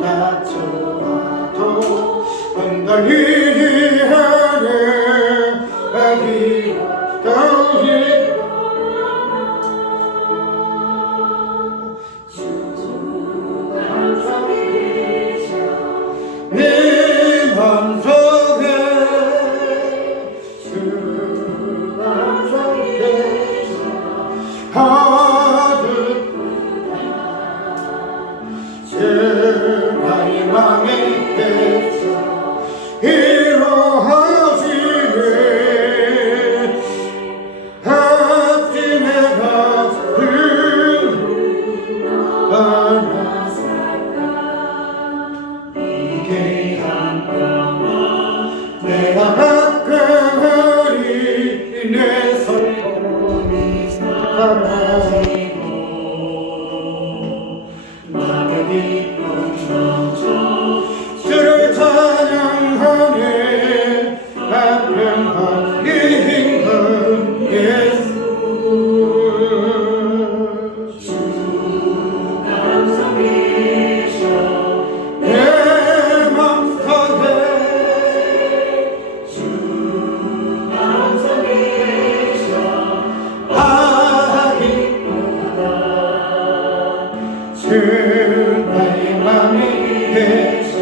다쳐도 흔들리지 않아 아기다시 내 맘속에 주 맘속에 가득 나의 맘에 이루어지네 어찌 내가 하나 이게 한평화 내가 가까이 내 손이 사라지고 나의 기쁨 넘쳐 주를 찬양하네 한평화 임금 예수 나의 맘이 해서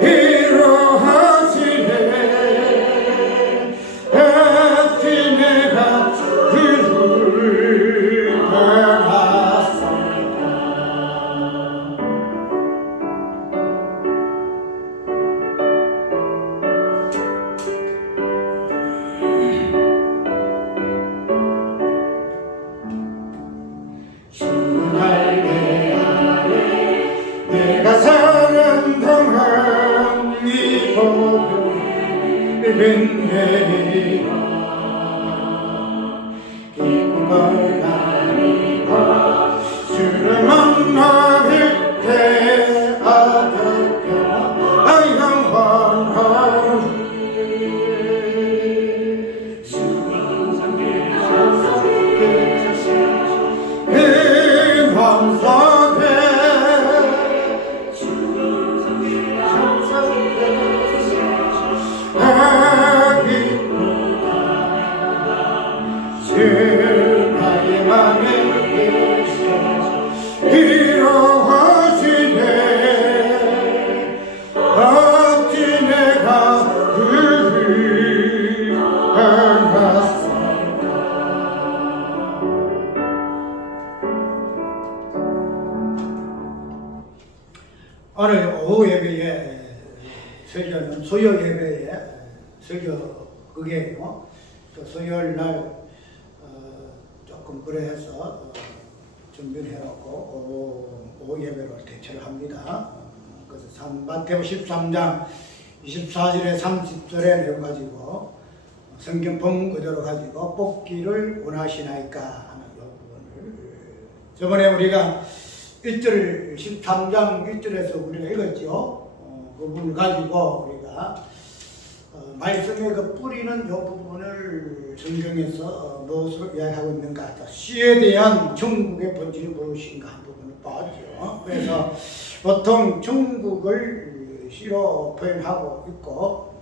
이루어지네 어찌 내가 그를 떠났을까. 내가 사는 동안 이 복을 빈내리라 기쁜 걸 나리라 주를 만나릴 때 아득해 영원하리 내 맘속에 나의 맘에 이루어지네 어찌 내가 그를 떠났을까. 오늘 오후 예배에 설교는 수요 예배에 설교극이에요. 또 수요일 날 조금 그래서 준비를 해놓고 오후 예배로 대체를 합니다. 그래서 마태복음 13장 24절에 30절의 내용 가지고 성경 본문 그대로 가지고 뽑기를 원하시나이까 하는 이 부분을 저번에 우리가 1절 13장 1절에서 우리가 읽었죠. 그 부분을 가지고 우리가 말씀의 그 뿌리는 이 부분을 성경에서 무엇으로 이야기하고 있는가? 씨에 대한 중국의 본질이 무엇인가 한 부분을 봤죠. 그래서 보통 중국을 씨로 표현하고 있고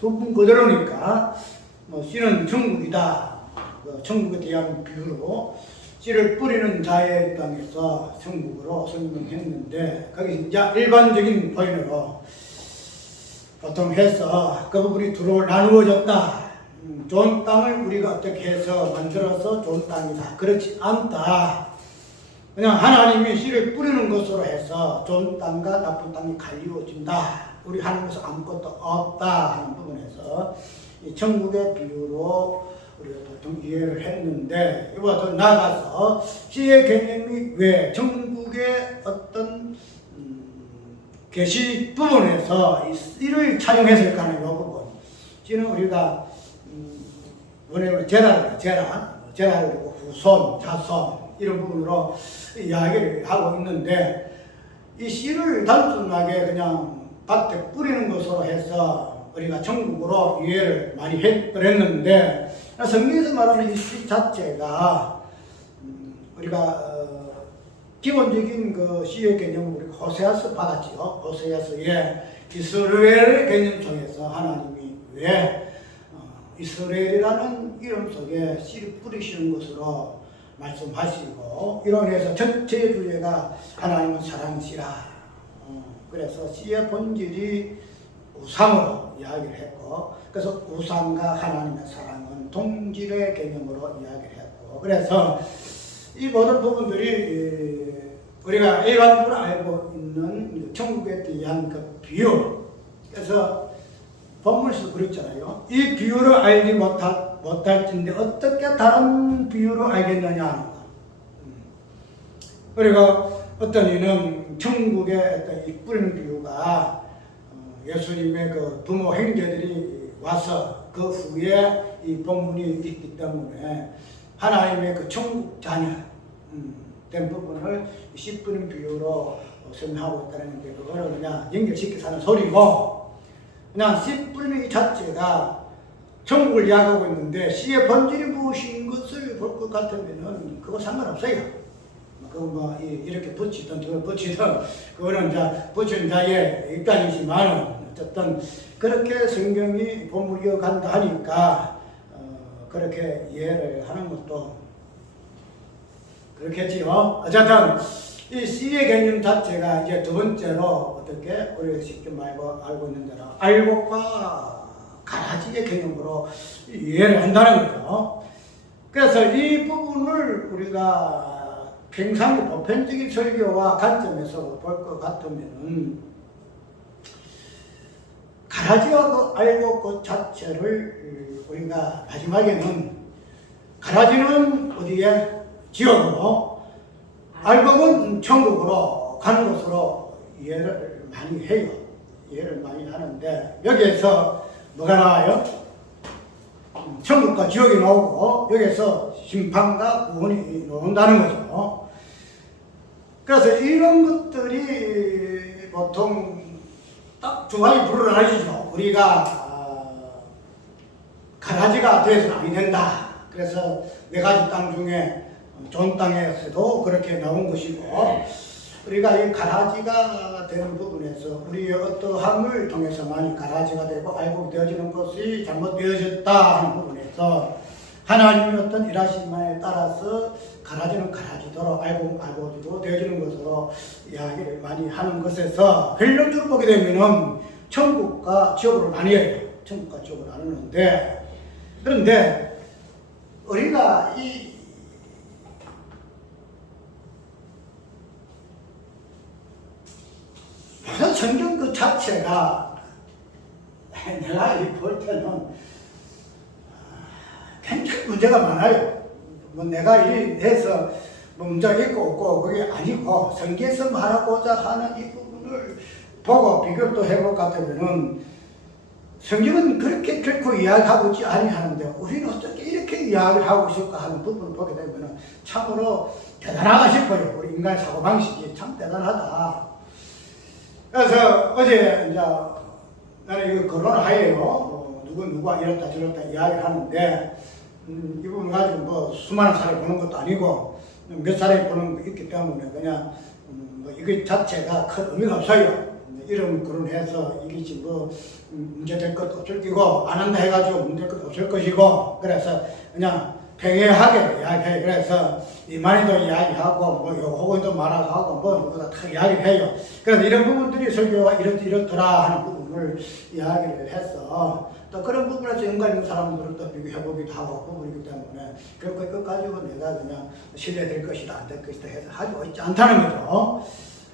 성분 그대로니까 씨는 중국이다. 중국에 대한 비유로 씨를 뿌리는 자의 입장에서 중국으로 설명했는데 거기 이제 일반적인 표현으로 보통 해서 그 부분이 두루 나누어졌다. 좋은 땅을 우리가 어떻게 해서 만들어서 좋은 땅이다. 그렇지 않다. 그냥 하나님이 씨를 뿌리는 것으로 해서 좋은 땅과 나쁜 땅이 갈리워진다. 우리 하나님께서 아무것도 없다 하는 부분에서 이 천국의 비유로 우리가 보통 이해를 했는데 이보다 더 나아가서 씨의 개념이 왜 천국의 어떤 계시 부분에서 이 씨를 차용했을까 하는 이 부분. 씨는 우리가 원래는 제라를 그리고 후손, 자손 이런 부분으로 이야기를 하고 있는데 이 씨를 단순하게 그냥 밭에 뿌리는 것으로 해서 우리가 천국으로 이해를 많이 했는데 성경에서 말하는 이 씨 자체가 우리가 기본적인 그 시의 개념을 우리가 호세아서 받았지요. 호세아서의 이스라엘 개념 속에서 하나님이 왜 이스라엘이라는 이름 속에 씨를 뿌리시는 것으로 말씀하시고, 이론에서 전체 주제가 하나님은 사랑이시라. 그래서 씨의 본질이 우상으로 이야기를 했고, 그래서 우상과 하나님의 사랑은 동질의 개념으로 이야기를 했고, 그래서 이 모든 부분들이 우리가 일반적으로 알고 있는 천국에 대한 그 비유, 그래서 본문에서 그랬잖아요. 이 비유를 알지 못할진데 어떻게 다른 비유로 알겠느냐 하는 거. 그리고 어떤 이는 천국의 어떤 이쁜 비유가 예수님의 그 부모 형제들이 와서 그 후에 이 본문이 있기 때문에 하나님의 그 천국 자녀 된 부분을 씨 뿌린 비유로 설명하고 있다는 게, 그거를 그냥 연결시켜서 하는 소리고, 그냥 씨 뿌리는 이 자체가 천국을 이야기하고 있는데 씨의 본질이 무엇인 것을 볼 것 같으면은 그거 상관없어요. 그거 뭐 이렇게 붙이든 저걸 붙이든 그거는 이제 붙이는 자의 입장이지만, 어쨌든 그렇게 성경이 본문이 간다 하니까 그렇게 이해를 하는 것도 그렇겠지요. 어쨌든 이 씨의 개념 자체가 이제 두 번째로 어떻게 우리가 쉽게 알고 있는 대로 알곡과 가라지의 개념으로 이해를 한다는 거죠. 그래서 이 부분을 우리가 평상 보편적인 설교와 관점에서 볼 것 같으면은 가라지와 그 알곡 그 자체를 우리가 마지막에는 가라지는 어디에? 지옥으로, 알곡은 천국으로 가는 것으로 이해를 많이 해요. 이해를 많이 하는데, 여기에서 뭐가 나와요? 천국과 지옥이 나오고, 여기에서 심판과 구원이 나온다는 거죠. 그래서 이런 것들이 보통 딱 두 가지 부류로 나뉘죠. 우리가 가라지가 되어서는 아니 된다. 그래서 네 가지 땅 중에 좋은 땅에서도 그렇게 나온 것이고, 우리가 이 가라지가 되는 부분에서 우리의 어떠함을 통해서만 가라지가 되고 알곡이 되어지는 것이 잘못되어졌다 하는 부분에서 하나님의 어떤 일하심에 따라서 가라지는 가라지도록 알곡으로 되어지는 것으로 이야기를 많이 하는 것에서 결론적으로 보게 되면은 천국과 지옥으로 나뉘어요. 천국과 지옥으로 나누는데, 그런데 우리가 이 성경 그 자체가 내가 볼 때는 굉장히 문제가 많아요. 뭐 내가 이 해서 문제가 있고 없고 그게 아니고, 성경에서 말하고자 하는 이 부분을 보고 비교도 해볼 것 같으면은 성경은 그렇게 결코 이야기하고 있지 아니하는데 우리는 어떻게 이렇게 이야기를 하고 있을까 하는 부분을 보게 되면은 참으로 대단하다 싶어요. 우리 인간의 사고방식이 참 대단하다. 그래서 어제 이제 나는 이거 거론하예요. 누구가 이렇다 저렇다 이야기를 하는데, 이 부분 가지고 뭐 수많은 사람이 보는 것도 아니고 몇 사람이 보는 거 있기 때문에 그냥 뭐 이거 자체가 큰 의미가 없어요. 이름 거론해서 이게 뭐 문제될 것도 없을 거고, 안 한다 해가지고 문제될 것도 없을 것이고, 그래서 그냥 평이하게 이야기해요. 그래서 이만희도 이야기하고 뭐 호건도 말하고 하고 뭐 누구나 다 이야기해요. 그래서 이런 부분들이 설교가 이렇더라 하는 부분을 이야기를 해서, 또 그런 부분에서 연관 있는 사람들은 또 비교해보기도 하고 부분이기 때문에 결코 끝까지는 내가 그냥 신뢰될 것이다 안 될 것이다 해서 하고 있지 않다는 거죠.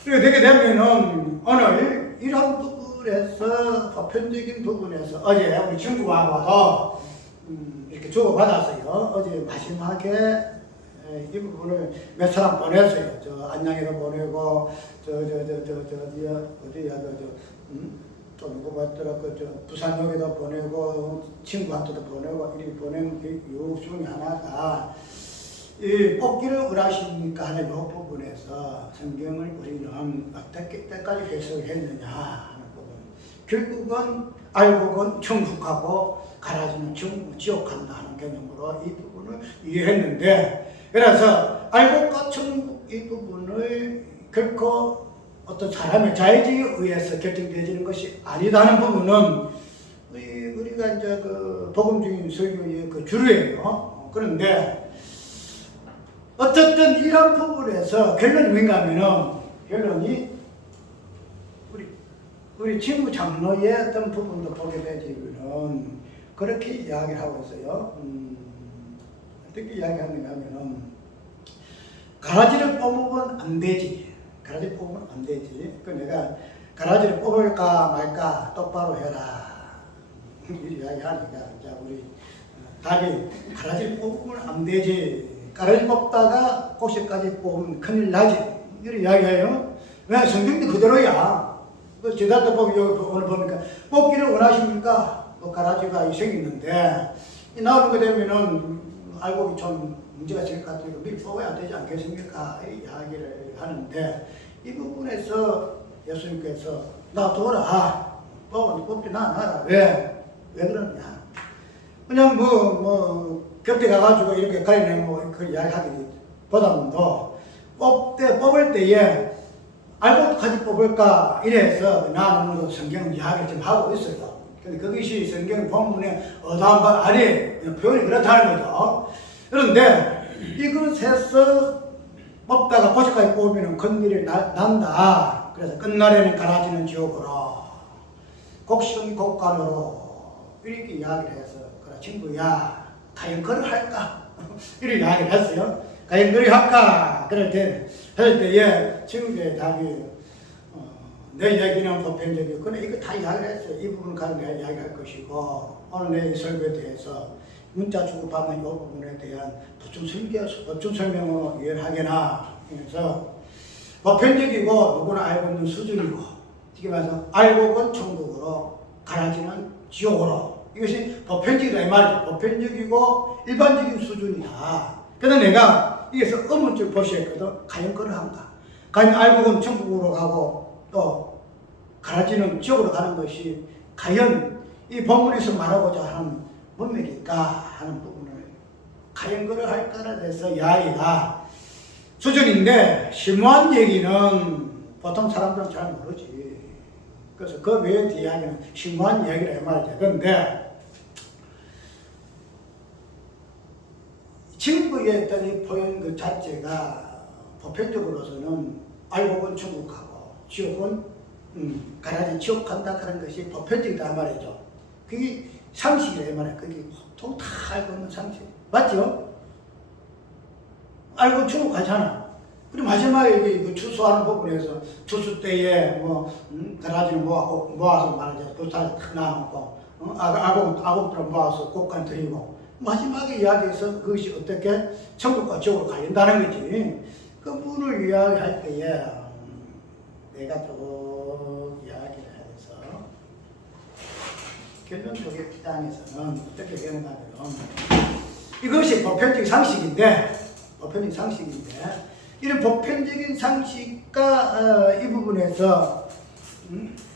그리고 되게 되면은 오늘 이런 부분에서 보편적인 부분에서 어제 우리 친구하고도 이렇게 주고받았어요. 어제 마지막에 이 부분을 몇 사람 보냈어요. 저 안양에도 보내고 어디야 또 누구 봤더라 저 부산역에도 보내고 친구한테도 보내고 이렇게 보낸 이유 중에 하나가 이 뽑기를 원하십니까 하는 이 부분에서 성경을 우리는 어떻게 때까지 해석했느냐 하는 부분. 결국은 알곡은 천국하고 가라지는 지옥 간다 하는 개념으로 이 부분을 이해했는데, 그래서 알곡과 천국 이 부분을 결코 어떤 사람의 자의지에 의해서 결정되어지는 것이 아니다는 부분은 우리가 이제 그 복음 중인 설교의 그 주류예요. 그런데 어쨌든 이런 부분에서 결론이 뭔가 하면은 결론이 우리 친구 장로의 어떤 부분도 보게 되지만은 그렇게 이야기를 하고 있어요. 어떻게 이야기하는가 하면은 가라지를 뽑으면 안 되지. 가라지 뽑으면 안 되지. 그 내가 가라지를 뽑을까 말까 똑바로 해라. 이 이야기 하니까 자 우리 답이 가라지를 뽑으면 안 되지. 가라지 뽑다가 꼭지까지 뽑으면 큰일 나지. 이런 이야기해요. 왜 성경도 그대로야. 그 제자도 보면 여기 오늘 보니까 뽑기를 원하십니까? 뭐 가라지가 생겼는데 나오는 거 되면은 알곡이 좀 문제가 있을 것 같으니까 미리 뽑아야 되지 않겠습니까? 이 이야기를 하는데 이 부분에서 예수님께서 놔둬라. 뽑지 놔라. 왜 그러냐? 그냥 곁에 가가지고 이렇게 가려내고 그 이야기 하기보다도 뽑을 때에 알곡까지 뽑을까 이래서 나는 성경 이야기를 좀 하고 있어요. 근데 그것이 성경 본문에 어떠한 바 아래 표현이 그렇다는 거죠. 그런데 이것에서 뽑다가 고지까지 뽑으면 큰일이 난다. 그래서 끝날에는 가라지는 지옥으로 곡식은 곡간으로 이렇게 이야기를 해서 그래 친구야 과연 그를 할까? 이렇게 이야기를 했어요. 과연 그를 할까? 그럴 때에 친구의 답이 내 얘기는 보편적이고 그래 이거 다 이야기를 했어요. 이 부분 가지고 내가 이야기할 것이고 오늘 내 설교에 대해서 문자 주고받는 이 부분에 대한 보충 설명으로 이해를 하게나. 그래서 보편적이고 누구나 알고 있는 수준이고 이게 말해서 알곡은 천국으로 가라지는 지옥으로 이것이 보편적이다 이 말이죠. 보편적이고 일반적인 수준이다. 그래서 내가 여기서 의문줄 보시했거든. 과연 그러한가? 과연 알곡은 천국으로 가고 또 가라지는 지옥으로 가는 것이 과연 이 본문에서 말하고자 하는 문맥일까 하는 부분을 과연 그러할까에 대해서 이야기가 수준인데 심오한 얘기는 보통 사람들은 잘 모르지. 그래서 그 외의 이야기는 심오한 이야기라 이 말이죠. 그런데 친구의 어떤 이 표현 그 자체가 보편적으로서는 알곡은 천국 가고 지옥은 가라지 지옥 간다 그런 것이 보편적이다 말이죠. 그게 상식이라 이 말이야. 그게 보통 다 알고 있는 상식. 맞죠? 알고 천국 가잖아. 그리고 마지막에 그 추수하는 부분에서 추수 때에 가라지는 모아서 말하자면 부타를 탁 나누고 아곡들을 모아서 곡간 드리고 마지막에 이야기해서 그것이 어떻게 천국과 지옥으로 가린다는 거지. 그 부분을 이야기할 때에 내가 또 이야기를 해서 결론적인 입장에서는 어떻게 되는가 하면 이것이 보편적인 상식인데 이런 보편적인 상식과 이 부분에서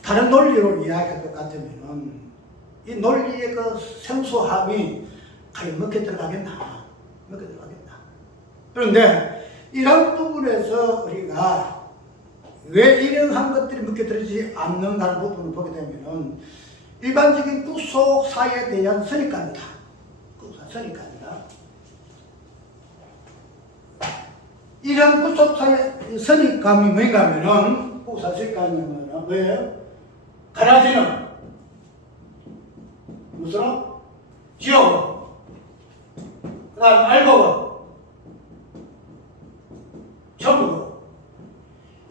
다른 논리로 이야기할 것 같으면 이 논리의 그 생소함이 과연 먹혀 들어가겠나? 그런데 이런 부분에서 우리가 왜 이러한 것들이 먹혀 들어지지 않는다는 부분을 보게 되면 일반적인 구속사에 대한 선입관이다. 선입관이다. 이런 구속사의 선입감이 뭔가 하면은 구속사 선입관이면 왜? 가라지는 무슨? 지옥으로. 그 다음 알곡은 천국으로.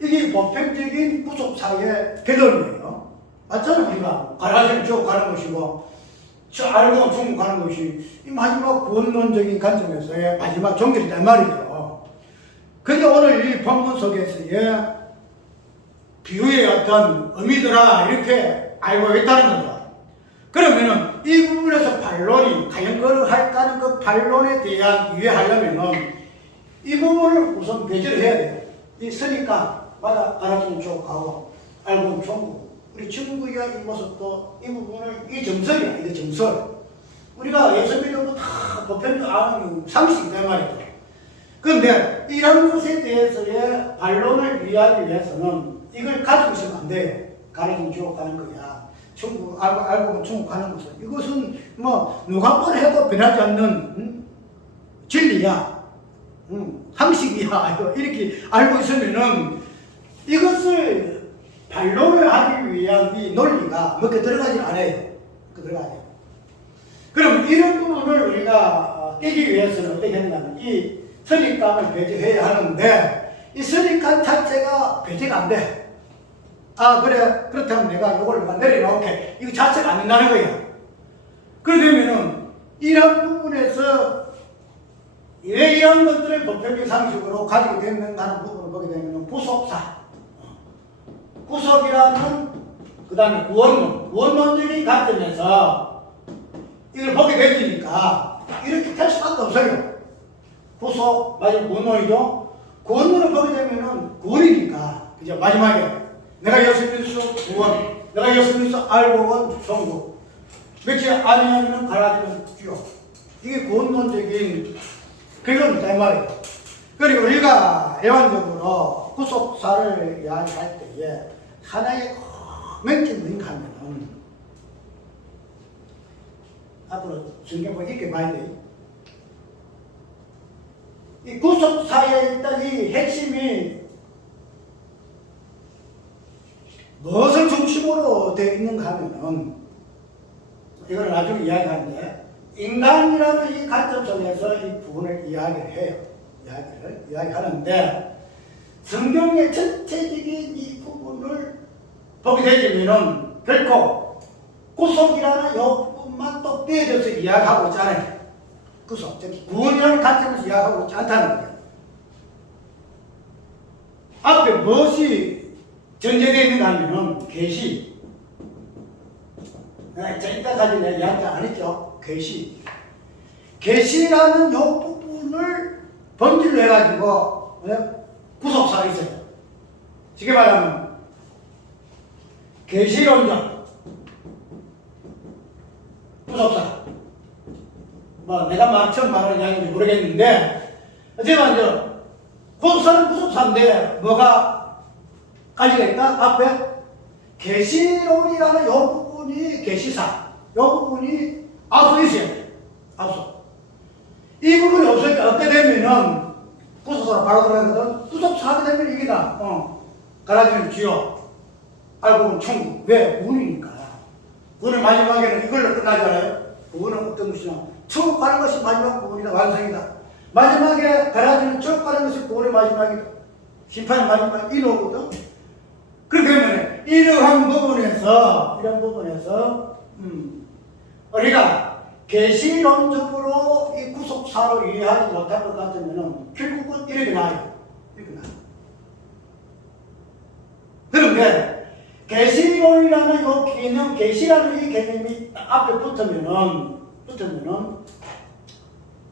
이게 보편적인 구속사의 결론이에요. 맞잖아요. 우리가 가라지는 지옥 가는 것이고 알곡은 천국 가는 것이 이 마지막 구원론적인 관점에서의 마지막 종결이란 말이죠. 그게 오늘 이 본문 속에서의 비유의 어떤 의미더라 이렇게 알고 있다는 거죠. 그러면은 이 부분에서 반론이 과연 그럴까 하는 그 반론에 대한 이해하려면은 이 부분을 우선 배제를 해야 돼요. 이 선입관, 맞아, 가라지는 지옥하고 알고는 천국. 우리 친구의 이 모습도 이 부분을, 이 정설이야, 이게 정설. 우리가 예수 믿으면 다 보편적 아는 상식이란 말이죠. 그런데 이런 것에 대해서의 반론을 이해하기 위해서는 이걸 가지고 있으면 안 돼요. 가르치면 지옥 가는 거야. 천국, 알고 보면 천국 가는 것은. 이것은 뭐, 누가 뭘 해도 변하지 않는, 진리야. 상식이야. 이렇게 알고 있으면은 이것을 반론을 하기 위한 이 논리가 몇 개 들어가지 않아요. 들어가요. 그럼 이런 부분을 우리가 깨기 위해서는 어떻게 했냐면 이 선입감을 배제해야 하는데 이 선입감 자체가 배제가 안 돼. 아 그래 그렇다면 내가 이걸 내려놓게 이거 자체가 안 된다는 거예요. 그러면은 이런 부분에서 왜 이런 것들을 보편적 상식으로 가지게 됐는가 하는 부분을 보게 되면 구속사 구속이라는 그 다음에 구원론적인 관점에서 이걸 보게 되니까 이렇게 될 수밖에 없어요. 구속, 마지막 구원론이죠. 구원론을 보게 되면은 구원이니까, 그죠? 마지막에 내가 예수 그리스도 구원, 내가 예수 그리스도 알고 온 천국, 며칠 아니하면 가라지는 지옥. 이게 구원론적인 근론이다 이 말이에요. 그리고 우리가 일반적으로 구속사를 이야기할 때에 하나의 맹점이 가면은 앞으로 성경 보기 이렇게 봐야 돼. 이 구속사에 일단 이 핵심이 무엇을 중심으로 되어 있는가 하면은 이걸 나중에 이야기하는데 인간이라는 이 관점 속에서 이 부분을 이야기를 해요. 이야기하는데 성경의 전체적인 이 부분을 보게 되면은 결코 구속이라는 이 부분만 또 빼져서 이야기하고 있지 않아요. 구속, 즉 구원이라는 관점에서 이야기하고 있지 않다는 거예요. 앞에 무엇이 전제되어 있는가 하면은 계시. 이따까지 내가 이야기 안 했죠. 계시. 계시라는 이 부분을 본질로 해가지고 구속사가 있어요. 쉽게 말하면 계시론적 구속사. 뭐 내가 처음 말하는 이야기인지 모르겠는데 어쨌든 이제 구속사는 구속사인데 뭐가 가지가 있다? 앞에 계시론이라는 이 부분이 계시사. 이 부분이 앞서 있어야 돼. 앞서. 이 부분이 없게 되면은 구속사로 바로 들어가거든. 구속사하게 되면 이게 다 가라지는 지옥, 알고 보면 천국. 왜? 운이니까. 운은 마지막에는 이걸로 끝나잖아요. 운은 어떤 것이냐? 천국 가는 것이 마지막 부분이다. 완성이다. 마지막에 가라지는 지옥 가는 것이 구원의 마지막이다. 심판의 마지막 인호거든. 그렇기 때문에 이러한 부분에서 우리가 계시론적으로 이 구속사를 이해하지 못할 것 같으면 결국은 이렇게 나와요. 그런데 계시론이라는 이 개념, 계시라는 이 개념이 앞에 붙으면은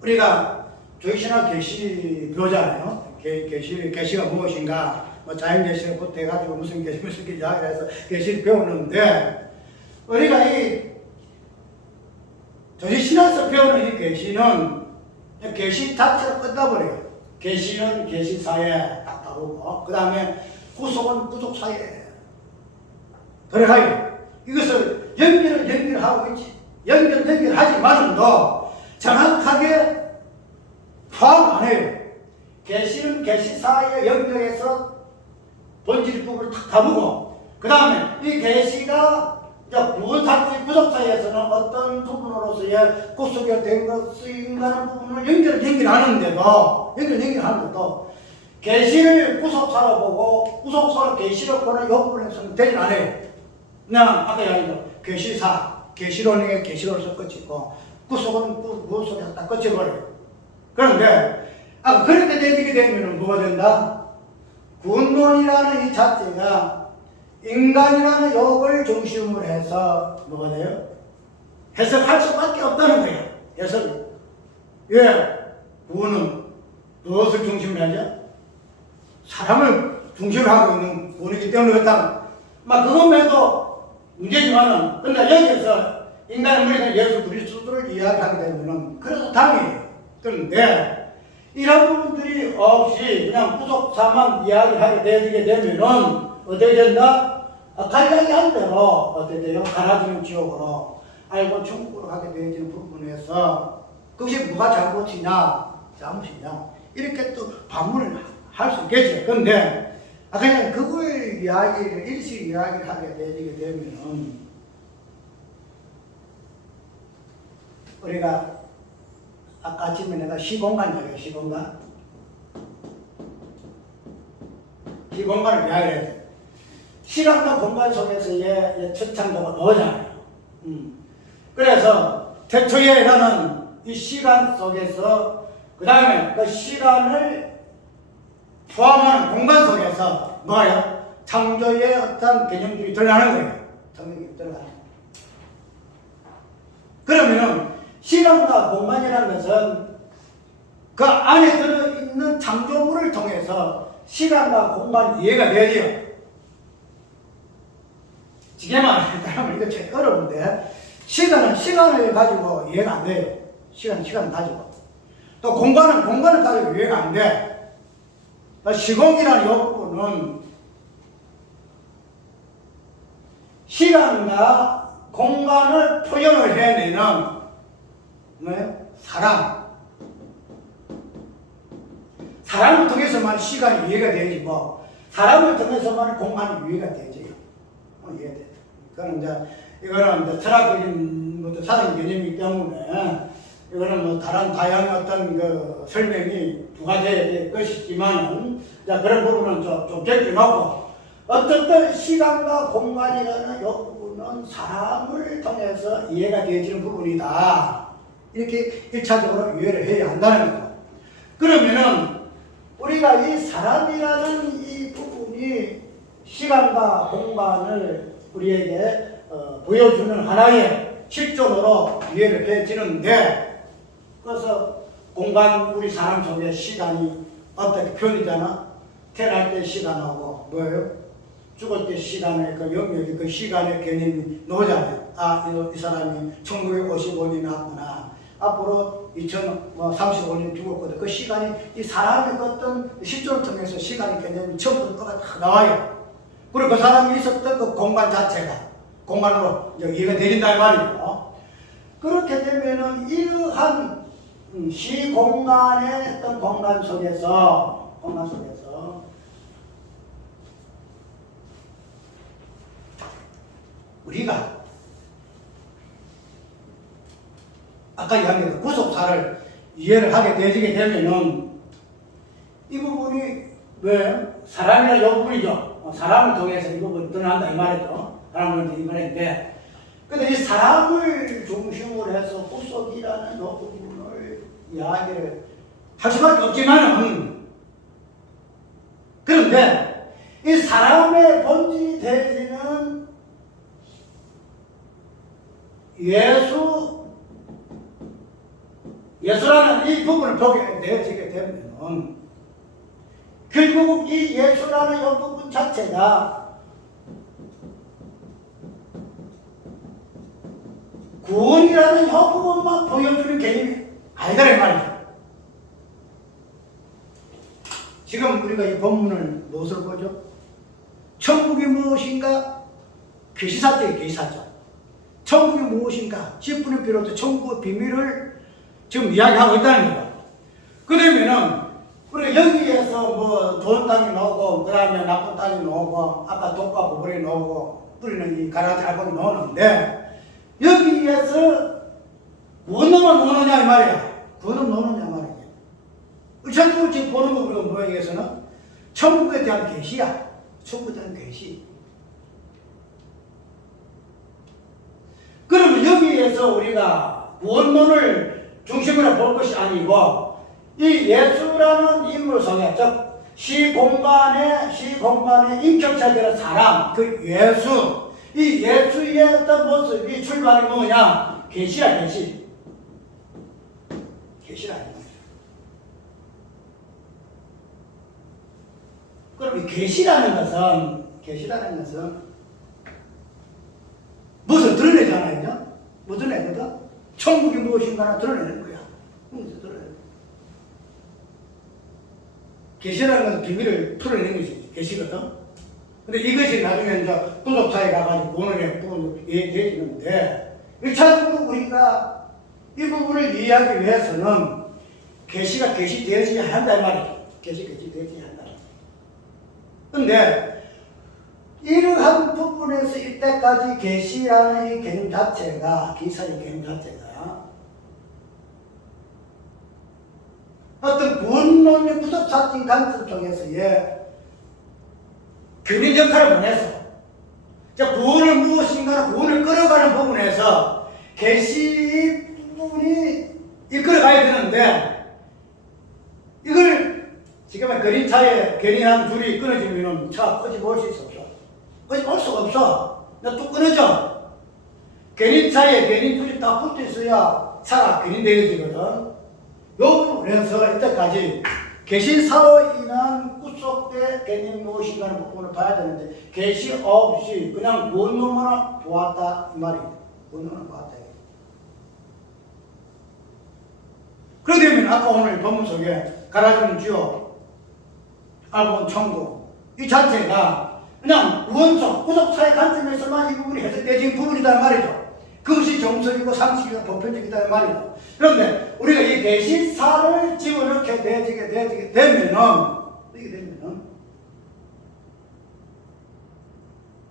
우리가 조익신학 계시 배우잖아요. 계시가 무엇인가, 뭐 자연계시를 곧 해가지고 무슨 계시 이야기를 해서 계시를 배우는데 우리가 이 조익신학에서 배우는 이 계시는 계시 자체로 끝나버려요. 계시는 계시사에 딱 다루고 그 다음에 구속은 구속사에 들어가요. 이것을 연결하고 있지. 연결하지만도 정확하게 포함 안 해요. 계시는 계시사의 영역에서 본질 부분을 탁 다루고 그 다음에 이 계시가 구원사지 구속사에서는 어떤 부분으로서의 구속이 된 것인가는 부분을 연결하는데도 계시를 구속사로 보고 구속사를 계시로 보는 이 부분에서는 되지 않아요. 그냥 아까 얘기한 계시사, 계시론의 계시로서 끝이고 구속은 구속에서 딱 끝이버려요. 그런데 그렇게 되게 되면 뭐가 된다? 구원론이라는 이 자체가 인간이라는 욕을 중심으로 해서 뭐가 돼요? 해석할 수밖에 없다는 거예요. 해석이. 왜? 구원은 무엇을 중심으로 하죠? 사람을 중심으로 하고 있는 구원이기 때문에 그렇다. 그것만도 문제지만은, 근데 여기서 인간의 머리는 예수 그리스도를 이야기하게 되면은, 그래서 당이에요. 그런데, 이런 부분들이 없이 그냥 구속사만 이야기하게 되게 되면은 어떻게 된다? 아까 이야기한 대로 어떻게 돼요? 갈아지는 지옥으로 알고 천국으로 가게 되어지는 부분에서 그것이 뭐가 잘못이냐 이렇게 또 반문을 할 수 있겠죠. 그런데 그냥 그걸 일시 이야기를 하게 되게 되면은 우리가 아까 아침에 내가 시공간이라고 시공간을 이야기를 했어요. 시간과 공간 속에서의 첫창조가 너잖아요. 그래서 태초에는 이 시간 속에서 그 다음에 그 시간을 포함하는 공간 속에서 뭐예요? 창조의 어떤 개념들이 드러나는 거예요. 창조가 드러나는 거예요. 그러면은 시간과 공간이라는 것은 그 안에 들어있는 창조물을 통해서 시간과 공간 이해가 되죠. 이게 말하면 이거 제일 어려운데 시간은 시간을 가지고 이해가 안 돼요. 시간을 가지고. 또 공간은 공간을 가지고 이해가 안 돼. 시공이라는 이 부분은 시간과 공간을 표현을 해내는 뭐예요? 사람을 통해서만 시간이 이해가 되지 뭐 사람을 통해서만 공간이 이해가 되지. 이해가 돼. 그거는 이거는 철학적인 것도 사상 개념이기 때문에 이거는 뭐 다양한 어떤 그 설명이 부과되어야 될 것이지만은 그런 부분은 좀 제껴놓고 어쨌든 시간과 공간이라는 이 부분은 사람을 통해서 이해가 되어지는 부분이다. 이렇게 1차적으로 이해를 해야 한다는 거죠. 그러면은 우리가 이 사람이라는 이 부분이 시간과 공간을 우리에게 보여주는 하나의 실존으로 이해를 해지는데 그래서 공간 우리 사람 속에 시간이 어떻게 표현이잖아. 태어날 때 시간하고 뭐예요? 죽을 때 시간의 그 영역이 그 시간의 개념이 나오잖아요. 이 사람이 1955년에 났구나. 앞으로 2035년 죽었거든. 그 시간이 이 사람의 어떤 실존을 통해서 시간의 개념이 전부 다 나와요. 그리고 그 사람이 있었던 그 공간 자체가 공간으로 이해가 되린다 이 말이에요. 그렇게 되면은 이러한 시공간의 어떤 공간 속에서 우리가 아까 이야기한 구속사를 이해를 하게 되게 되면은 이 부분이 왜 사람이라 이 부분이죠. 사람을 통해서 이 부분이 드러난다 이 말이죠. 사람을 이 말인데, 근데 이 사람을 중심으로 해서 구속이라는 이 부분을 이야기를 할 수밖에 없지만은 그런데 이 사람의 본질이 되지는 예수라는 이 부분을 보게 되어지게 되면 결국 이 예수라는 이 부분 자체가 구원이라는 이 부분만 보여주는 개념이 아니다 이 말이죠. 지금 우리가 이 본문을 무엇을 보죠? 천국이 무엇인가? 계시사적이에요. 계시사적. 천국이 무엇인가? 10분을 비롯해 천국의 비밀을 지금 이야기하고 있다는 거예요. 그러면은 우리가 여기에서 뭐 좋은 땅이 나오고 그 다음에 나쁜 땅이 나오고 아까 독과 보물이 나오고 뿌리는 이 가라지 알곡이 나오는데 여기에서 무엇만 나오느냐 이 말이야. 그거는 나오느냐 말이야. 천국을 지금 보는 거 우리가 뭐에게서는 천국에 대한 계시야. 천국에 대한 계시. 그러면 여기에서 우리가 구원론을 중심으로 볼 것이 아니고 이 예수라는 인물 속에 즉 시공간의 인격체되는 사람 그 예수 이 예수의 어떤 모습이 출발이 뭐냐? 계시라 계시. 계시라. 그럼 이 계시라는 것은 무엇을 드러내잖아요. 무슨 애거든? 천국이 무엇인가를 드러내는 거야. 무엇을 드러내는 거야. 계시라는 것은 비밀을 풀어내는 것이 계시거든. 근데 이것이 나중에 이제 구속사에 가가지고 본원에 이해되지는데 1차적으로 우리가 이 부분을 이해하기 위해서는 계시가 계시되어져야 한다 이 말이죠. 계시되어져야 한다. 근데 이러한 부분에서 이때까지 계시라는 이 개념 자체가, 기사의 개념 자체가 어떤 구원론의 구속사적인 관점 속에서의 근인 역할을 보내서 구원을 무엇인가 구원을 끌어가는 부분에서 계시 부분이 이끌어가야 되는데 이걸 지금 그림차에 견인한 줄이 끊어지면 차 끄집어 올 수 있어 없어? 끄집어 올 수가 없어. 나 또 끊어져. 견인차에 견인 줄이 딱 붙어 있어야 차가 견인되어지거든. 그래서 이때까지 계시사로 인한 구속의 개념이 무엇인가 하는 부분을 봐야 되는데 계시 없이 그냥 구원론만 보았다 이 말이에요. 구원론만 보았다. 그렇게 되면 아까 오늘 본문 속에 가라지는 지옥, 알고는 천국 이 자체가 그냥 구원성, 구속사의 관점에서만 이 부분이 해석되어진 부분이다 말이죠. 그것이 정석이고 상식이고 보편적이다 말이죠. 그런데 우리가 이 계시사를 집어넣게 되어지게 되면은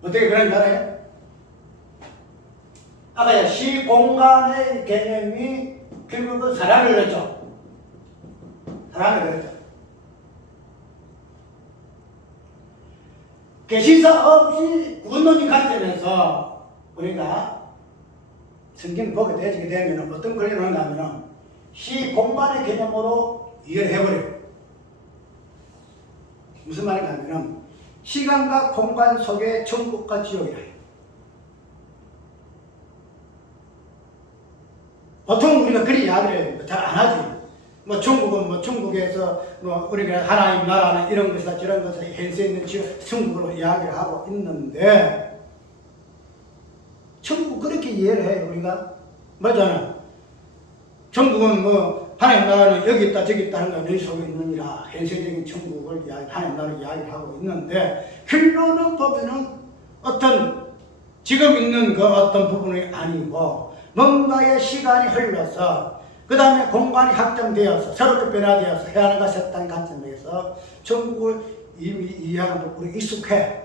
어떻게 그런지 알아요? 아까 시공간의 개념이 결국은 사랑을 그랬죠. 사랑을 그랬죠. 계시사 없이 구원론적 관점에서 우리가 성경 보게 되게 되면 어떤 권리를 한다면 시공간의 개념으로 이해를 해버려요. 무슨 말인가 하면 시간과 공간 속에 천국과 지옥이라. 보통 우리가 그리 이야기를 잘 안 하지. 뭐 천국은 뭐 천국에서 뭐 우리가 하나님 나라는 이런 것이다 저런 것을 현세에 있는 천국으로 이야기를 하고 있는데 천국 그렇게 이해를 해요 우리가. 맞잖아. 천국은 뭐 하나님 나라는 여기 있다 저기 있다 하는 거 내 속에 있느니라 현세적인 천국을 하나님 나라를 이야기를 하고 있는데 결론은 보면은 어떤 지금 있는 그 어떤 부분이 아니고 뭔가의 시간이 흘러서 그 다음에 공간이 확정되어서 새롭게 변화되어서 해안과 셋다는 관점에서 천국을 이미 이해하는 부분이 익숙해.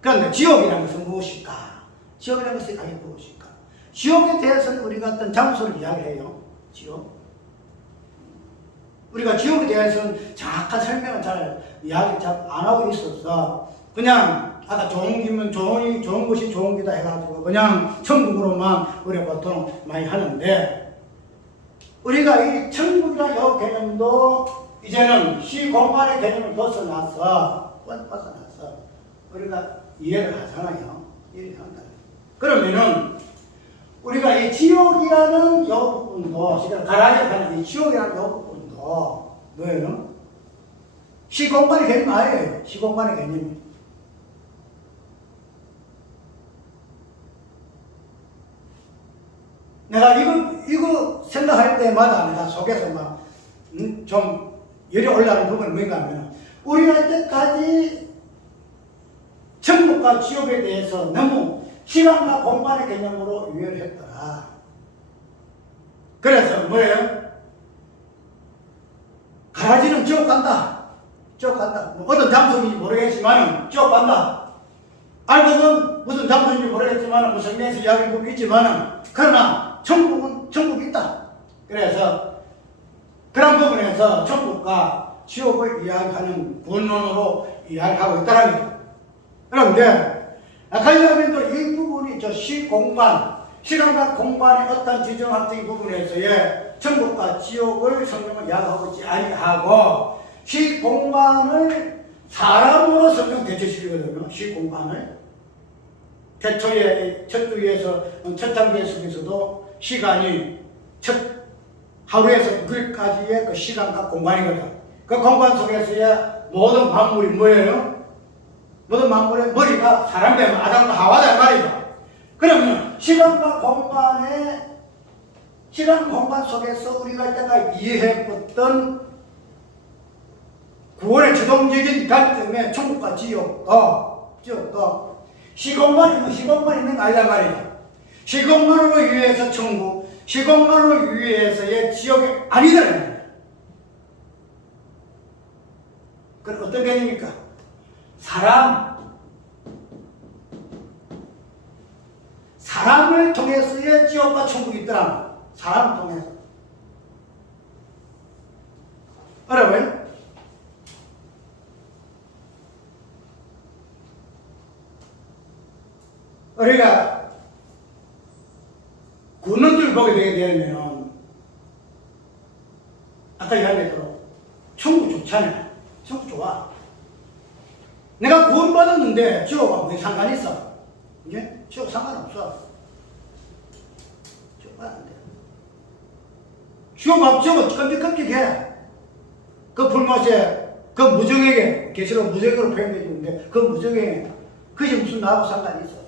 그런데 지옥이라는 것은 무엇일까? 지옥이라는 것은 아예 무엇일까? 지옥에 대해서는 우리가 어떤 장소를 이야기해요. 지옥. 우리가 지옥에 대해서는 정확한 설명을 잘 이야기 잘 안 하고 있어서 그냥 아까 좋은 기면 좋은 것이 좋은 기다 해가지고 그냥 천국으로만 우리가 보통 많이 하는데 우리가 이 천국이라는 이 개념도 이제는 시공간의 개념을 벗어나서 우리가 이해를 하잖아요. 이해를 한다. 그러면은 우리가 이 지옥이라는 이 부분도 지금 가라앉아가는 이 지옥이라는 이 부분도 뭐예요? 시공간의 개념 아니에요. 시공간의 개념이. 내가 이거 생각할 때마다 내가 속에서 막, 좀 열이 올라오는 부분이 뭔가 하면, 우리가 이때까지 천국과 지옥에 대해서 너무 시간과 공간의 개념으로 이해를 했더라. 그래서 뭐예요? 가라지는 지옥 간다. 지옥 간다. 뭐 어떤 장소인지 모르겠지만, 지옥 간다. 알고는 무슨 장소인지 모르겠지만, 무슨 성경에서 이야기할 부분이 있지만, 그러나, 천국이 있다. 그래서 그런 부분에서 천국과 지옥을 이야기하는 본론으로 이야기하고 있다는 거죠. 그런데 아까 이야기한 이 부분이 저 시간과 공간의 어떤 지정학적인 부분에서의 천국과 지옥을 성경은 이야기하고 있지 아니하고 시공간을 사람으로 성경 대체시키거든요. 시공간을 태초에 첫 주에서 첫 장기에 속에서도 시간이 첫 하루에서 그일까지의 그 시간과 공간이거든. 그 공간 속에서의 모든 만물이 뭐예요? 모든 만물의 머리가 사람 되면 아담과 하와다 말이죠. 그러면 시간과 공간의 시간 공간 속에서 우리가 이때까지 이해해봤던 구원의 최종적인 관점에 천국과 지옥도 시공만 있는 거 아니다 말이야. 시공만을 위해서 천국, 시공만을 위해서의 지옥이 아니다 말이야. 그럼 어떤 개념입니까? 사람을 통해서의 지옥과 천국이 있더라. 사람을 통해서. 어려워요? 우리가 군원들 보게 되게 되면 아까 이야기한 대로 천국 좋잖아요. 천국 좋아. 내가 구원받았는데 지옥하고 왜 상관이 있어? 이제 지옥 상관없어. 지옥 안 돼. 지옥은 끔찍끔찍해. 그 불못에 그 무정에게 계시록 무정으로 표현되어 있는데 그 무정에 그것이 무슨 나하고 상관이 있어?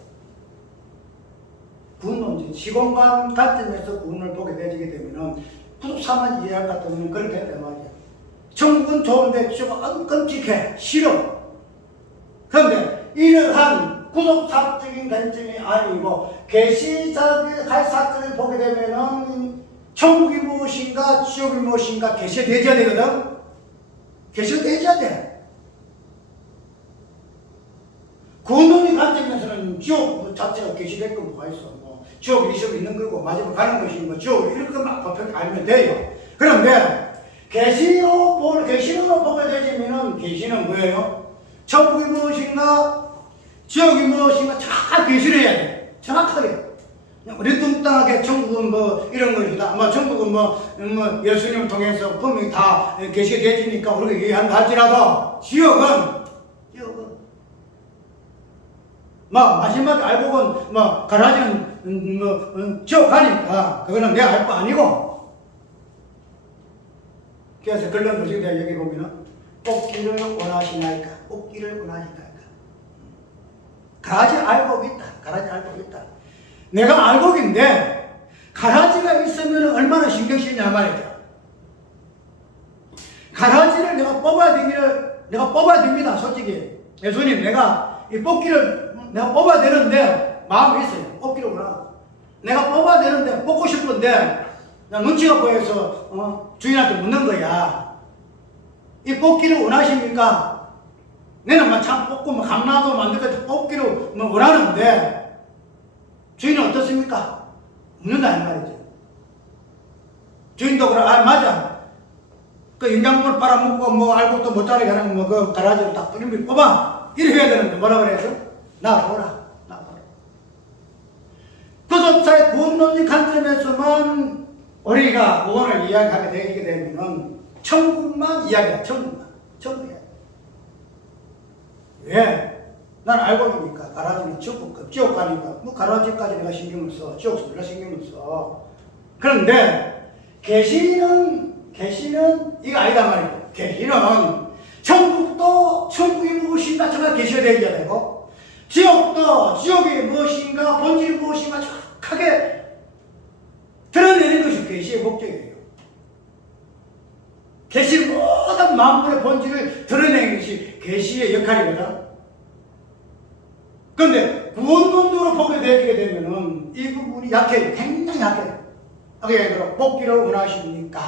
구원론지 시공간 관점에서 구원을 보게 되게 되면은 구속사만 이해할 것 같으면 그렇게 된단 말이야. 천국은 좋은데 지옥은 끔찍해. 싫어. 그런데 이러한 구속사적인 관점이 아니고 계시사의 사건을 보게 되면은 천국이 무엇인가 지옥이 무엇인가 계시가 되어야 되거든. 계시가 되어야 돼. 구원론의 관점에서는 지옥 자체가 계시될 거 뭐가 있어. 뭐 지옥이 있으면 있는 거고 마지막 가는 것이 뭐 지옥 이렇게 막 법평 알면 돼요. 그런데 계시로 보게 되지면은 계시는 뭐예요? 천국이 무엇인가 지옥이 무엇인가 정확하게 계시를 해야 돼. 정확하게. 우리 뚱땅하게 천국은 뭐 이런 것이다. 뭐 천국은 뭐 예수님을 통해서 분명히 다 계시게 되지니까 우리가 이해한다 할지라도 지옥은 뭐 마지막에 알고 본 뭐 가라지는 지옥 가니까 그거는 내가 알 거 아니고. 그래서 결론 어떻게 돼? 여기 보면은 뽑기를 원하시나이까? 뽑기를 원하시나이까? 가라지 알곡 있다. 가라지 알곡 있다. 내가 알곡인데 가라지가 있으면 얼마나 신경 쓰이냐 말이죠. 가라지를 내가 뽑아야 됩니다. 솔직히 예수님 내가 이 뽑기를 내가 뽑아야 되는데 마음이 있어요. 뽑기를 원하. 내가 뽑아야 되는데 뽑고 싶은데 나 눈치가 보여서 주인한테 묻는 거야. 이 뽑기를 원하십니까? 내는 막 참 뽑고 막 감나도 만들고 뽑기를 뭐 원하는데 주인은 어떻습니까? 묻는다 이 말이죠. 주인도 그래, 맞아. 그 인장물 빨아먹고 뭐 알곡도 못 자르게 하는 뭐 그 가라지를 딱 뿌리면 뽑아. 이렇게 해야 되는데 뭐라 그래야죠? 나와보라. 구속사의 구원론적 관점에서만 우리가 구원을 이야기하게 되게 되면은 천국만 이야기해. 천국 이야기. 왜? 난 알고니까 가라지는 지옥 가니까 뭐 가라지까지 내가 신경을 써. 지옥 내가 신경을 써. 그런데 계시는 이거 아니다 말이에요. 계시는 천국도 천국이 무엇인가 정말 계셔야 되어야 되고 지옥도 지옥이 무엇인가 본질이 무엇인가 정확하게 드러내는 것이 계시의 목적이에요. 계시 모든 만물의 본질을 드러내는 것이 계시의 역할이거든. 그런데 구원론적으로 보게 되게 되면은 이 부분이 약해요. 굉장히 약해요. 예를 들어 뽑기를 원하십니까?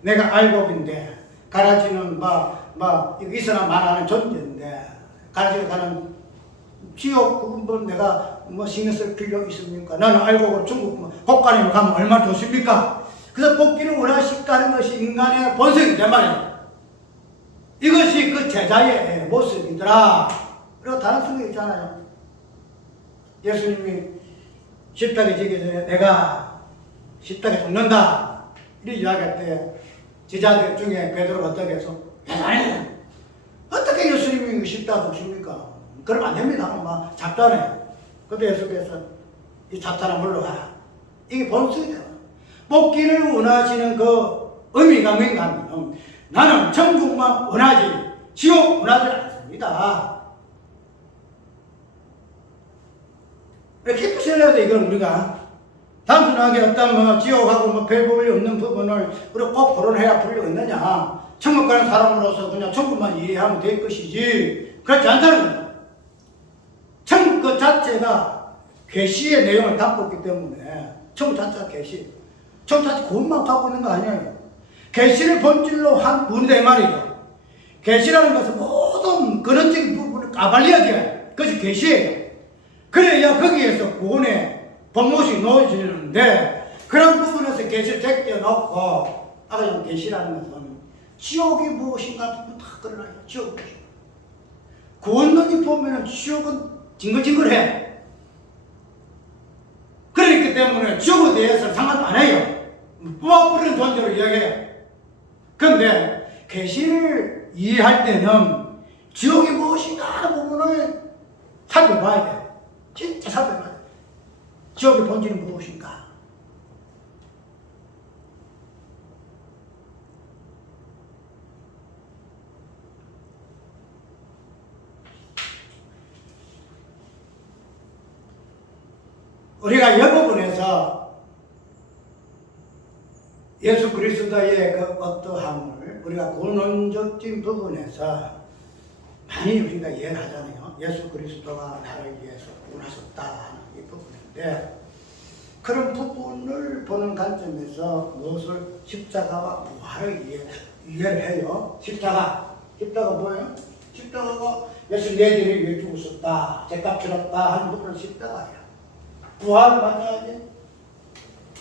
내가 알곡인데 가라지는 막 있으나 마나하는 존재인데 가라지가 가는 지옥 그분 내가 뭐 신경 쓸 필요 있습니까? 나는 알곡으로 중국 곡간에 가면 얼마나 좋습니까? 그래서 뽑기를 원하실까 하는 것이 인간의 본성이란 말이에요. 이것이 그 제자의 모습이더라. 그리고 다른 성경이 있잖아요. 예수님이 십자가에 지기 전에 내가 십자가에 죽는다. 이렇게 이야기할 때 제자들 중에 베드로가 어떻게 해서 아니 어떻게 예수님이 십자가 죽습니까? 그러면 안 됩니다. 막 잡잖아요. 그때 예수께서 이 잡사람 물러가라. 이게 본성이다. 뽑기를 원하시는 그 의미가 뭔가 하면 나는 천국만 원하지 지옥 원하지 않습니다. 이렇게 깊이 돼 이건 우리가 단순하게 어떤 뭐 지옥하고 뭐 별 볼일 없는 부분을 우리가 꼭 거론해야 풀리겠느냐? 천국 가는 사람으로서 그냥 천국만 이해하면 될 것이지 그렇지 않다는 거죠. 천국 그 자체가 계시의 내용을 담고 있기 때문에 천국 자체가 계시. 천국 자체 그것만 갖고 있는 거 아니에요. 계시를 본질로 한 분이다 이 말이죠. 계시라는 것은 모든 근원적인 부분을 까발려야 돼. 그것이 계시예요. 그래야 거기에서 구원의 본못이 놓여지는데 그런 부분에서 계시를 제껴놓고 아까 계시라는 것은 지옥이 무엇인가 보면 다 끌어놔요. 지옥이 무엇인가. 구원론이 보면은 지옥은 징글징글해. 그렇기 때문에 지옥에 대해서 상관도 안 해요. 뽑아버리는 존재로 이야기해요. 그런데 계시를 이해할 때는 지옥이 무엇인가 하는 부분을 살펴봐야 돼요. 진짜 살펴봐야 돼요. 지옥의 본질은 무엇인가? 우리가 이 부분에서 예수 그리스도의 그 어떠함을 우리가 근원적인 부분에서 많이 우리가 이해를 하잖아요. 예수 그리스도가 나를 위해서 구원하셨다 하는 이 부분인데 그런 부분을 보는 관점에서 무엇을 십자가와 부활을 이해를 해요. 십자가 뭐예요? 십자가가 예수 내 죄를 위해 죽으셨다, 죄값 치렀다 하는 부분은 십자가예요. 부활을 만나야지.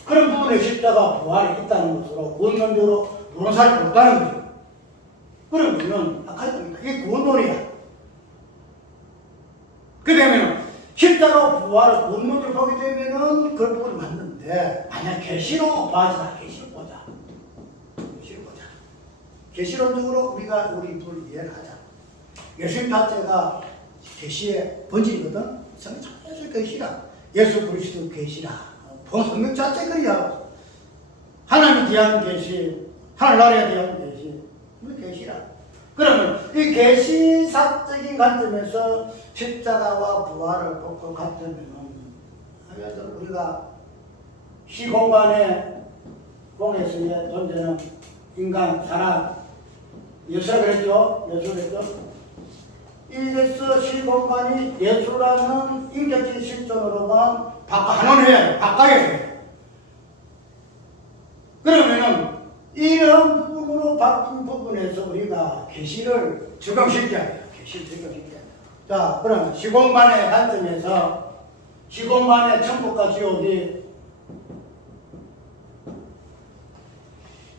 그런 부분에 십자가 부활이 있다는 것으로 근원적으로 변호사를 없다는 거죠. 그러면 아까입니다. 이게 근원이야. 그 되면 십자가 부활을 근원적으로 보게 되면은 그 부분이 맞는데 만약 계시로 봐자, 계시로 보자. 계시론적으로 우리가 우리 불 이해를 하자. 예수님 자체가 계시의 본질이거든. 성경 자체가 계시라. 예수 그리스도 계시라. 성경 자체 그리야. 하나님에 대한 계시, 하늘나라에 대한 계시, 계시라. 그러면 이 계시사적인 관점에서 십자가와 부활을 보고 관점에는 우리가 시공간의 공에서의 존재는 인간, 사람, 예수라 그랬죠? 이래서 시공간이 예수라는 인격적인 실존으로만 바꿔야 돼. 그러면은 이런 부분으로 바뀐 부분에서 우리가 계시를 적용시켜야 돼요. 자, 그럼 시공간의 관점에서 시공간의 천국과 지옥이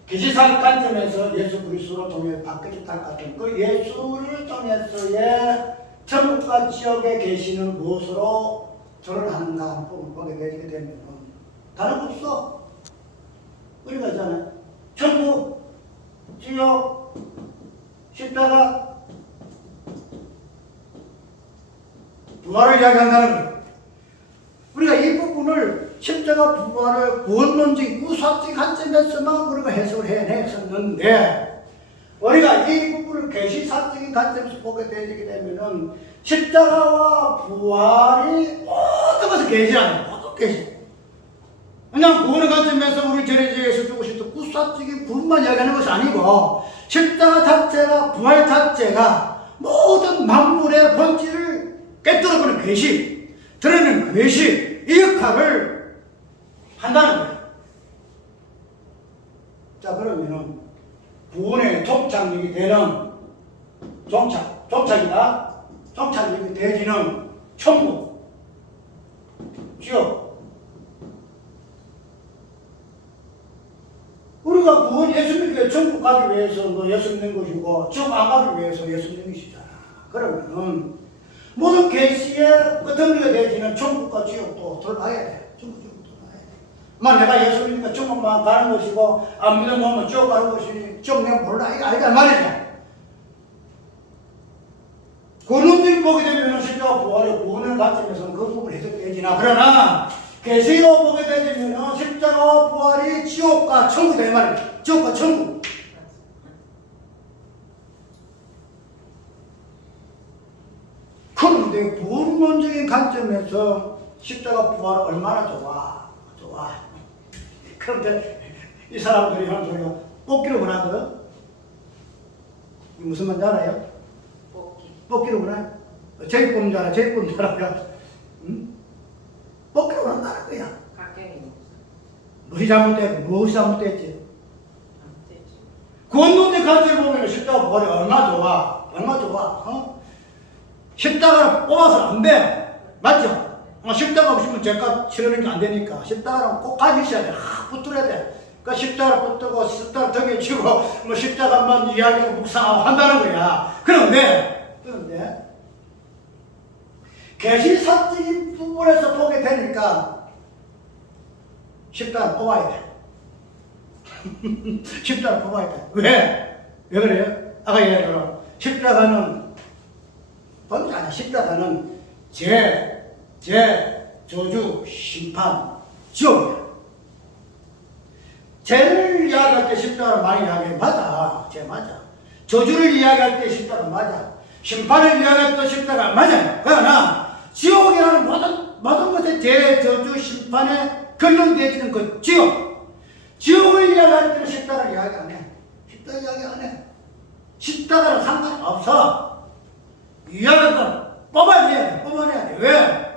계시상 관점에서 예수 그리스도를 통해 바뀌었다는 것 같은 그 예수를 통해서의 천국과 지옥의 계시는 무엇으로 드러나는가 하는 부분을 보게 되게 되면 다름없어. 우리가 있잖아요. 천국, 지옥, 십자가, 부활을 이야기한다는 거예요. 우리가 이 부분을 십자가 부활을 구원론적 우사적 관점에서만 우리가 해석을 해냈었는데 우리가 이 부분을 계시사적인 관점에서 보게 되게 되면은 십자가와 부활이 모든 것을 계시하는 모든 계시. 그냥 구원의 관점에서 우리 죄를 죽으신 우사적인 구원만 이야기하는 것이 아니고 십자가 자체가 부활 자체가 모든 만물의 본질을 깨뜨려버리는 계시, 드러내는 계시 이 역할을 한다는 거예요. 자, 그러면은 구원의 종착역이 되는 종착역이 되지는 천국, 지옥. 우리가 구원 예수 믿기 천국 가기 위해서 예수 믿는 것이고 지옥 안 가기 위해서 예수 믿는 것이잖아. 그러면은 모든 계시의 어떤 일이 되지는 천국과 지옥도 돌아가야 돼. 내가 예수 믿으니까 천국만 가는 것이고 안 믿으면 지옥 가는 것이니 지옥 내가 몰라 이거 아니다 말이야. 근원적인 보게 되면 십자가 부활의 구원의 관점에서는 그 부분이 해석되지나 그러나 계시로 보게 되면 십자가 부활이 지옥과 천국이다 이 말이야. 지옥과 천국. 그런데 구원론적인 관점에서 십자가 부활은 얼마나 좋아. 그런데 이 사람들이 하는 소리가 뽑기를 원하거든. 무슨 말인지 알아요? 뽑기. 뽑기로구나. 제일 뽑는 줄 알아. 제일 뽑는 줄 알아. 응? 뽑기로 한다는 거야. 각경이 무엇이 잘못됐고 무엇이 잘못됐지? 안 되지. 구원론의 관점을 보면 십자가 부활이 얼마나 좋아. 얼마나 좋아. 어? 십자가를 뽑아서 안 돼. 맞죠? 십자가 없으면 죄값 치르는 게 안 되니까 십자가랑 꼭 가지고 있어야 돼. 붙들어야 돼. 그러니까 십자가를 붙들고 십자가 등에 쥐고 뭐 십자가만 이야기하고 묵상하고 한다는 거야. 그런데 계시사적인 부분에서 보게 되니까 십자가를 뽑아야 돼. 십자가를 뽑아야 돼. 왜? 왜 그래요? 아까 얘기했잖아. 십자가는 범죄 아니야. 십자가는 저주, 심판, 지옥이야. 죄를 이야기할 때 십자가를 많이 이야기해. 맞아. 죄 맞아. 저주를 이야기할 때 십자가 맞아. 심판을 이야기할 때 십자가 맞아요. 그러나 지옥이라는 모든 것의 죄, 저주, 심판에 결론되어지는 그 지옥을 이야기할 때는 십자가를 이야기 안 해. 십자가 이야기 안 해. 십자가는 상관없어. 이야기할 건 뽑아내야 돼. 왜?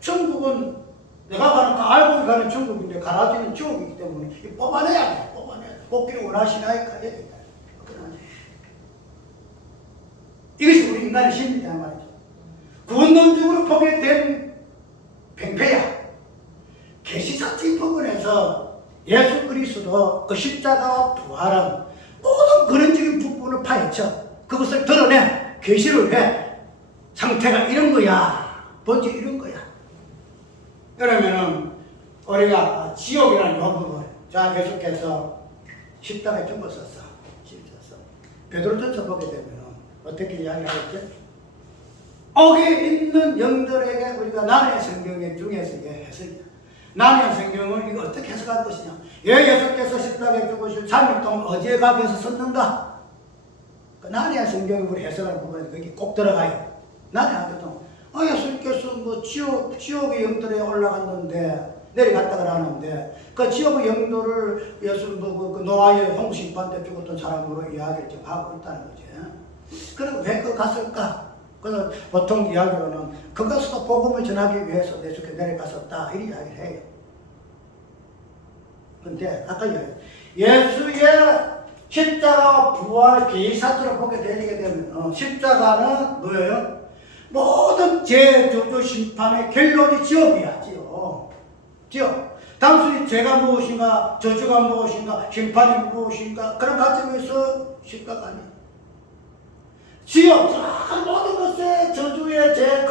천국은 내가 가는 거 알고 가는 천국인데 가라지는 지옥이기 때문에 뽑아내야 돼. 뽑기를 원하시나이까 해야 된다. 이것이 우리 인간의 심리다 말이죠. 구원론적으로 보게 된 팽패야. 계시사적인 부분에서 예수 그리스도 그 십자가와 부활은 모든 근원적인 부분을 파헤쳐 그것을 드러내 계시를 해. 상태가 이런 거야. 본질 이런 거야. 그러면은 우리가 지옥이라는 요 부분, 자 계속해서 십자가에 좀 썼어. 베드로전서 보게 되면은 어떻게 이야기하겠지? 옥에 있는 영들에게 우리가 나의 성경 중에서 이게 해석이야. 나의 성경을 이거 어떻게 해석할 것이냐? 예수께서 십자가에 죽으실 3일 동안 어디에 가서 섰는가? 나의 성경을 우리 해석하는 부분에 거기 꼭 들어가요. 나의 하거든. 예수님께서 뭐 지옥의 영들에 올라갔는데 내려갔다 하는데 그 지옥의 영들을 예수 그 노아의 홍수심판 때 죽었던 사람으로 이야기를 지금 하고 있다는 거지. 그럼 왜 그 갔을까? 그래서 보통 이야기로는 그것도 복음을 전하기 위해서 예수께 내려갔었다 이런 이야기를 해요. 근데 아까 예수의 십자가 부활 계시사적으로 보게 되게 되면 십자가는 뭐예요? 모든 죄, 저주, 심판의 결론이 지옥이야. 지옥. 단순히 죄가 무엇인가, 저주가 무엇인가, 심판이 무엇인가 그런 관점에서 십자가 아니야. 지옥, 모든 것에 저주의 죄,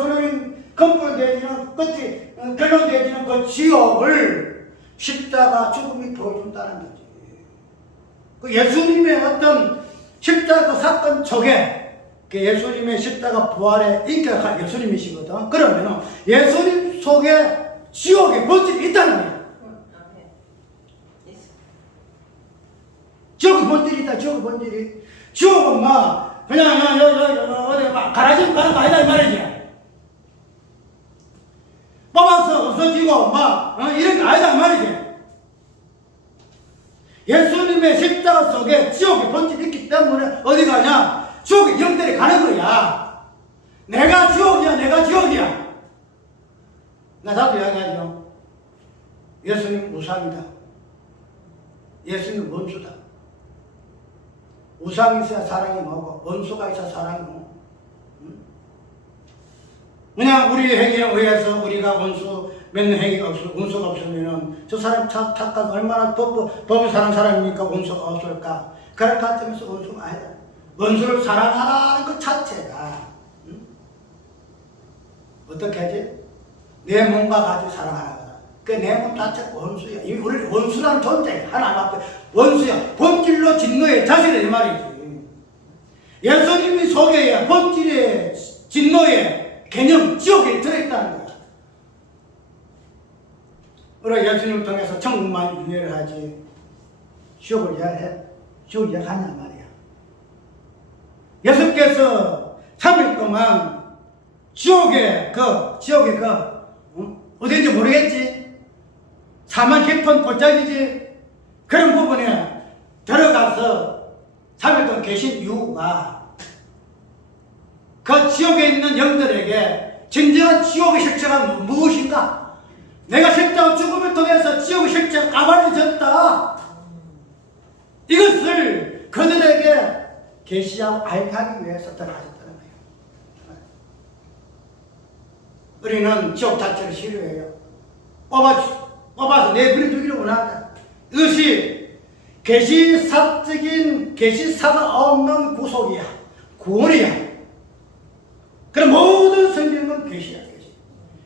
근본되어지는 끝이 결론되어지는 그 지옥을 십자가 죽음이 보여준다는 거지. 그 예수님의 어떤 십자가 사건 속에 그 예수님의 십자가 부활에 인격한 예수님이시거든. 그러면 예수님 속에 지옥의 본질이 있다는 거야. 지옥의 본질이 있다. 지옥의 본질이. 지옥은 막 그냥 어디 막 가라지고 가는 거 아니다 이 말이지. 뽑아서 없어지고 막 이런 게 아니다 이 말이지. 예수님의 십자가 속에 지옥의 본질이 있기 때문에 어디 가냐? 지옥의 영들이 가는 거야. 내가 지옥이야. 나 자꾸 이야기하죠. 예수님 우상이다. 예수님 원수다. 우상이 있어야 사랑이 뭐고 원수가 있어야 사랑이 뭐고. 그냥 우리의 행위에 의해서 우리가 원수 맺는 행위가 원수가 없으면은 저 사람 착하고 얼마나 법을 사랑하는 사람이니까 원수가 없을까? 그런 관점에서 원수가 아니다. 원수를 사랑하라는 것 자체가 어떻게 하지? 내 몸과 가지고 사랑하라. 그 내 몸 자체가 원수야. 우리 원수라는 존재 하나님 앞에 원수야. 본질로 진노의 자신이 이 말이지. 예수님이 속에 본질의 진노의 개념 지옥에 들어있다는 거야. 우리 예수님을 통해서 천국만 이해를 하지 지옥을 이해해? 지옥을 이해하냐 말이야. 예수께서 3일 동안 지옥에 어딘지 모르겠지? 사망 깊은 골짜기지? 그런 부분에 들어가서 3일 동안 계신 이유가 그 지옥에 있는 영들에게 진정한 지옥의 실체가 무엇인가? 내가 실제로 죽음을 통해서 지옥의 실체가 까발려졌다. 이것을 그들에게 계시하고 알게 하기 위해서 들어가셨다는 거예요. 우리는 지옥 자체를 싫어해요. 뽑아서 내버려 두기를 원한다. 이것이 계시사적인 계시사가 없는 구속이야. 구원이야. 그럼 모든 성경은 계시야.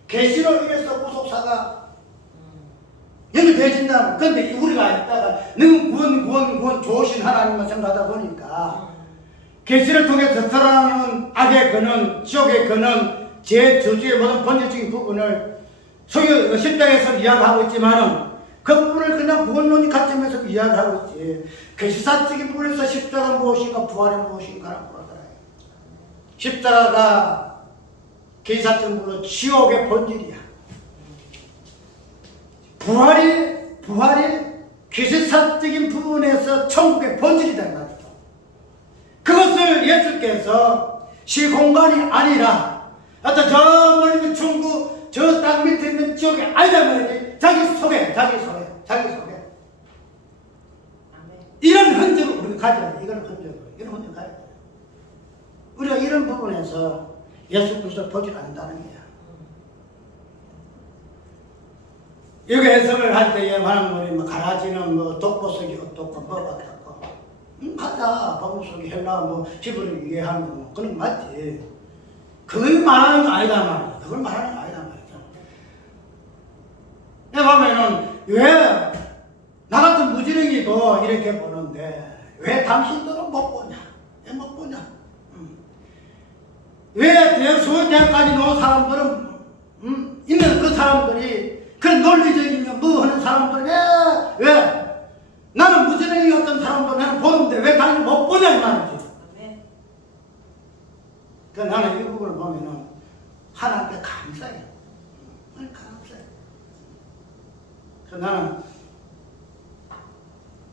계시로 인해서 구속사가 연결되어진다. 그런데 우리가 있다가 능 구원 좋으신 하나님만 생각하다 보니까 계시를 통해서 살아나는 악의 근원, 지옥의 근원, 제 저주의 모든 본질적인 부분을 소유 십자가에서 이야기하고 있지만은 그 부분을 그냥 구원론이 가점에서 이야기하고 있지. 계시사적인 부분에서 십자가 무엇인가 부활이 무엇인가를 물어봐요. 십자가가 계시사적인 부분은 지옥의 본질이야. 부활이 계시사적인 부분에서 천국의 본질이다 말이죠. 그것을 예수께서 시공간이 아니라 어떤 저 멀리 천국 저 땅 밑에 있는 지옥이 아니다 말이지. 자기 속에 이런 흔적을 우리가 가져야 돼. 이런 흔적을 가져야 돼. 우리가 이런 부분에서 예수 그리스도를 보지 않는다는 거야. 여기 해석을 할 때에 말하는 거니 뭐 가라지는 뭐 독보석이 어떻고 뭐 어떻고 맞아. 복음속이 헬라 뭐 히브리를 이해하는 거 뭐 그런 거 맞지. 그걸 말하는 거 아니다 말이야. 그걸 말하는 거 아니다 말이야. 내가 보면은 왜 나 같은 무지랭이도 이렇게 보는데 왜 당신들은 못 보냐? 왜 못 보냐? 왜 서울대학까지 나온 사람들은 있는 그 사람들이 그런 논리적인 뭐 하는 사람들 왜 나는 무지랭이 같은 사람들 나는 보는데 왜 당신 못 보냐 이 말이지. 그 나는 이 부분을 보면은 하나님께 감사해. 감사해. 그 나는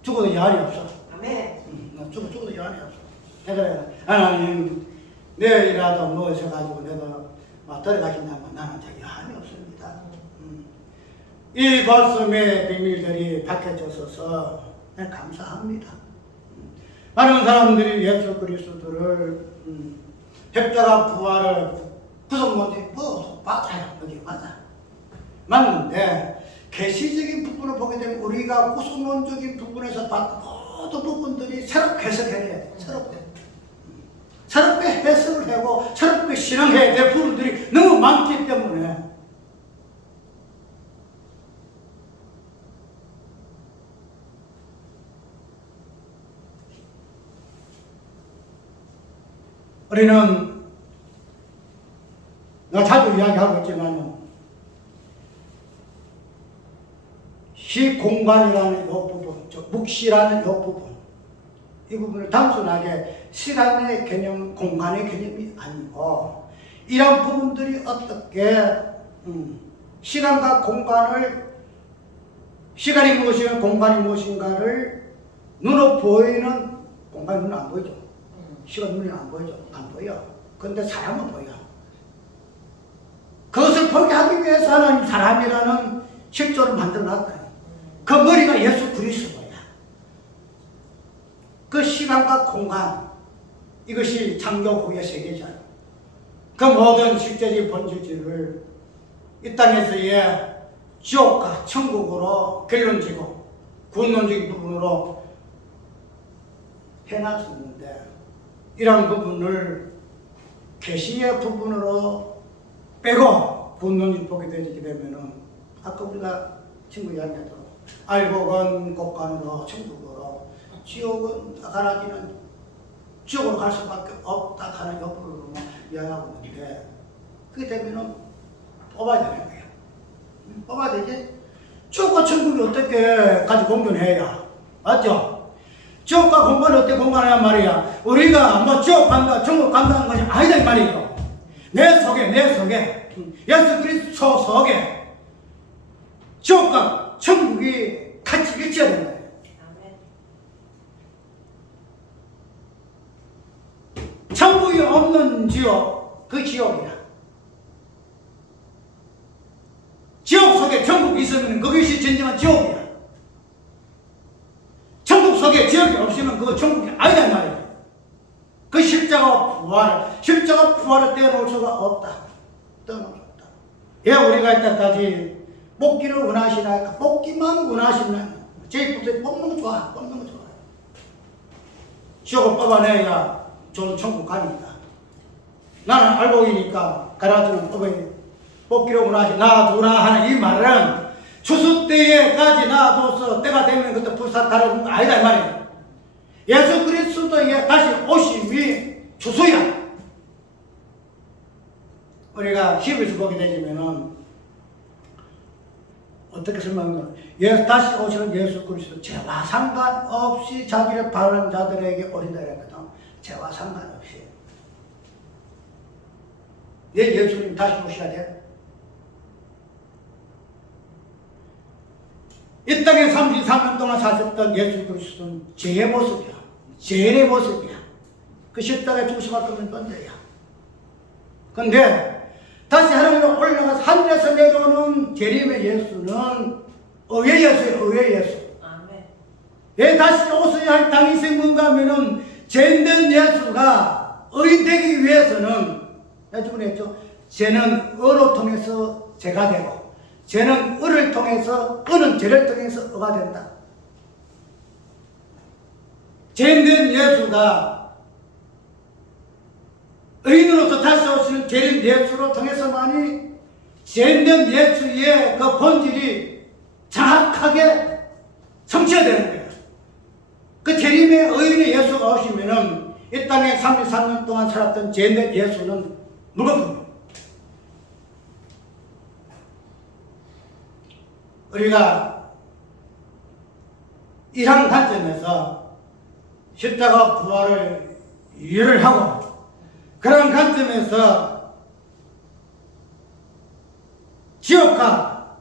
죽어도 여한이 없어. 나 죽어도 여한이 없어. 그래 하나님 내일이라도 모셔가지고 내가 막 들어가신다면 나는 저기 여한이 없습니다. 이 말씀의 비밀들이 밝혀져서 감사합니다. 많은 사람들이 예수 그리스도를 십자가 부활을 구속론지 뭐 맞아요. 여기 맞는데 계시적인 부분을 보게 되면 우리가 구속론적인 부분에서 봤던 모든 부분들이 새롭게 해석해야 돼. 새롭게 해석을 하고 새롭게 신앙해야 될 부분들이 너무 많기 때문에 우리는 내가 자주 이야기하고 있지만 시공간이라는 이 부분, 묵시라는 이 부분, 이 부분을 단순하게 시간의 개념, 공간의 개념이 아니고 이런 부분들이 어떻게 시간과 공간을 시간이 무엇인가 공간이 무엇인가를 눈으로 보이는 공간이 눈에 안 보이죠. 시간 눈에 안 보이죠. 안 보여. 근데 사람은 보여. 그것을 보게 하기 위해서 하나님 사람이라는 실조를 만들어 놨다. 그 머리가 예수 그리스도야. 그 시간과 공간, 이것이 창조 후의 세계잖아. 그 모든 실제적인 본질을 이 땅에서의 지옥과 천국으로 결론지고 구원론적인 부분으로 해놨 수 있는데 이런 부분을 계시의 부분으로 빼고 구원론을 보게 되게 되면은 아까 우리가 친구 이야기했던 알곡은 곳간으로 천국으로 지옥은 가라지는 지옥으로 갈 수밖에 없다 하는 여부를 이야기하고 있는데 그게 되면은 뽑아야 되는 거야. 뽑아야 되지? 지옥과 천국이 어떻게 같이 공존해야 맞죠? 지옥과 공간이 어떻게 공간이란 말이야. 우리가 뭐 지옥 간다 천국 간다는 것이 아니다 이 말이죠. 내 속에 예수 그리스도 속에 지옥과 천국이 같이 일치해야 된다. 천국이 있으면 그것이 진정한 지옥이야. 천국 속에 지옥이 없으면 그거 천국이 아니다 이 말이야. 그 십자가 부활을 떼어놓을 수가 없다. 떼어놓을 수 없다. 왜 우리가 이때까지 뽑기를 원하시나? 뽑기만 원하시나? 제일 뽑는 거 좋아. 뽑는 거 좋아. 지옥을 뽑아내야 좋은 천국 갑니다. 나는 알고 있으니까 가라지는 뽑기를 원하시 놔두라 하는 이 말은 추수 때에까지 놔둬서 때가 되면 그때 불사타는 거 아니다 이 말이에요. 예수 그리스도의 다시 오심이 추수야. 우리가 히브리서 보게 되면은 어떻게 설명하면 다시 오시는 예수 그리스도 죄와 상관없이 자기를 바라는 자들에게 오린다 그랬거든. 죄와 상관없이. 내 예수님 다시 오셔야 돼. 이 땅에 33년 동안 사셨던 예수 그리스도는 죄의 모습이야. 죄의 모습이야. 그 십자가에 죽으셔서 없는 존재야. 근데 다시 하늘로 올라가서 하늘에서 내려오는 재림의 예수는 의의 예수예요. 의의 예수. 아멘. 왜 다시 오셔야 할 땅이 있는 건가 하면은 죄인된 예수가 의인 되기 위해서는 여러분 했죠. 죄는 의로 통해서 죄가 되고 죄는 의를 통해서 의는 죄를 통해서 의가 된다. 죄인된 예수가 의인으로서 다시 오시는 죄인 예수로 통해서만이 죄인된 예수의 그 본질이 정확하게 성취되는 거예요. 그 재림의 의인의 예수가 오시면은 이 땅에 33년 동안 살았던 죄인된 예수는 물거품이에요. 우리가 이런 관점에서 십자가 부활을 이해를 하고 그런 관점에서 지옥과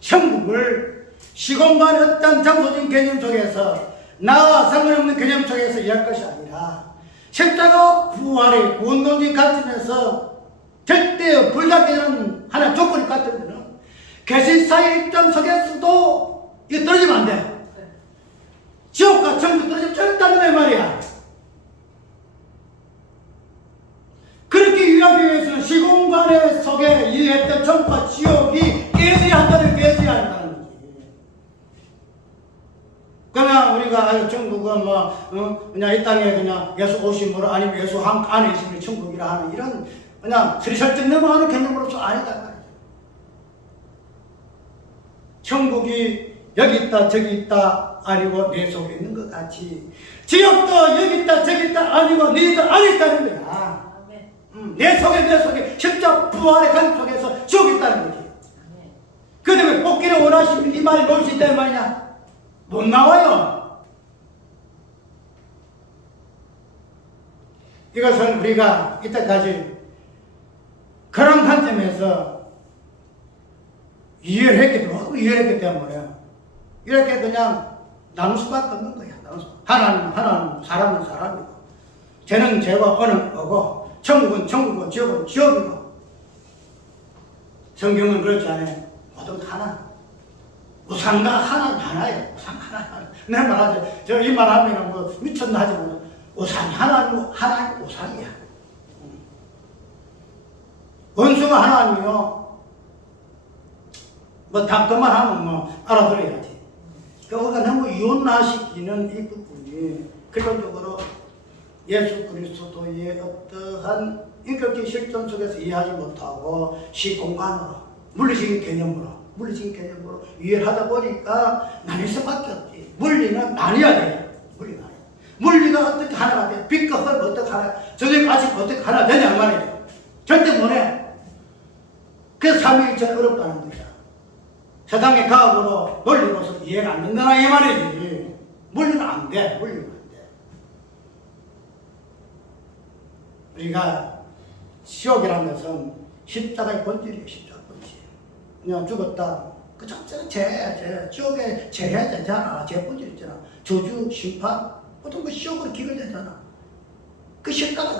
천국을 시공간의 어떤 장소적인 개념 속에서 나와 상관없는 개념 속에서 이해할 것이 아니라 십자가 부활의 구원론적인 관점에서 절대 불가되는 하나의 조건이 같으면 개신사의 입장 속에서도 이거 떨어지면 안 돼. 지옥과 천국 떨어지면 절대 안 된다 말이야. 그렇게 이해하기 위해서는 시공간의 속에 이해했던 천국과 지옥이 깨져야 한다는 깨져야 한다는 거지. 그냥 우리가 천국은 그냥 이 땅에 그냥 예수 오심으로 아니면 예수 안에 있으면 천국이라 하는 이런 그냥 스리설쩍 넘어가는 개념으로서 아니다. 천국이 여기 있다 저기 있다 아니고 내 속에 있는 것 같이 지옥도 여기 있다 저기 있다 아니고 네 안에 있다는 거야. 내 속에 십자가 부활의 관 속에서 지옥이 있다는 거지. 그 다음에 뽑기를 원하시면 이 말이 놓을 수 있다는 말이냐? 못 나와요. 이것은 우리가 이때까지 그런 관점에서 이해를 했기 때문에 이렇게 그냥 나눌 수밖에 없는 거야. 하나는 사람은 사람이고 죄는 죄와 의는 의고 천국은 천국이고 지옥은 지옥이고 성경은 그렇지 않아요. 모두 하나. 우상과 하나예요. 우상 하나. 내가 말하지. 저 이 말하면 미쳤나 하지 뭐. 우상이 하나이고 하나이 우상이야. 원수가 하나님이요. 답변만 하면 알아들어야지. 그러니까 우리가 너무 이혼화시키는 이 부분이 결론적으로 예수 그리스도의 어떠한 인격적인 실존 속에서 이해하지 못하고 시공간으로 물리적인 개념으로 이해를 하다 보니까 나뉠 수밖에 없지. 물리는 나뉘어야 돼. 물리가 어떻게 하나가 돼? 빛과 흙 어떻게 하나, 저녁 아침 어떻게 하나 되냐 말이야. 절대 못해. 그래서 삼위일체는 어렵다는 거야. 세상의 과학으로 논리로서 이해가 안 된다는 이 말이지. 물리는 안 돼. 우리가 지옥이라는 것은 십자가의 본질이에요. 십자가의 본질. 그냥 죽었다. 그 자체가 지옥에 죄해야 되잖아. 죄 본질 있잖아. 저주, 심판. 보통 그 지옥으로 기결되잖아. 그 십자가.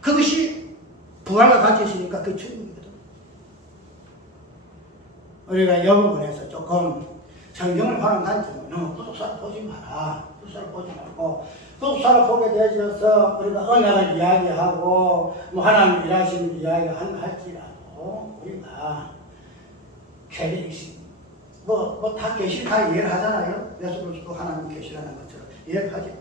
그것이 부활과 같이 있으니까 그 천국이거든. 우리가 이 부분에서 조금 성경을 보는 관점은 너무 구속사를 보지 마라. 구속사를 보지 말고 구속사를 보게 되어서 우리가 언약을 이야기하고 뭐 하나님 일하시는 이야기한다 할지라도 우리가 계획이 다 계시 다 이해를 하잖아요. 예수 그리스도 하나님 계시라는 것처럼 이해를 하지만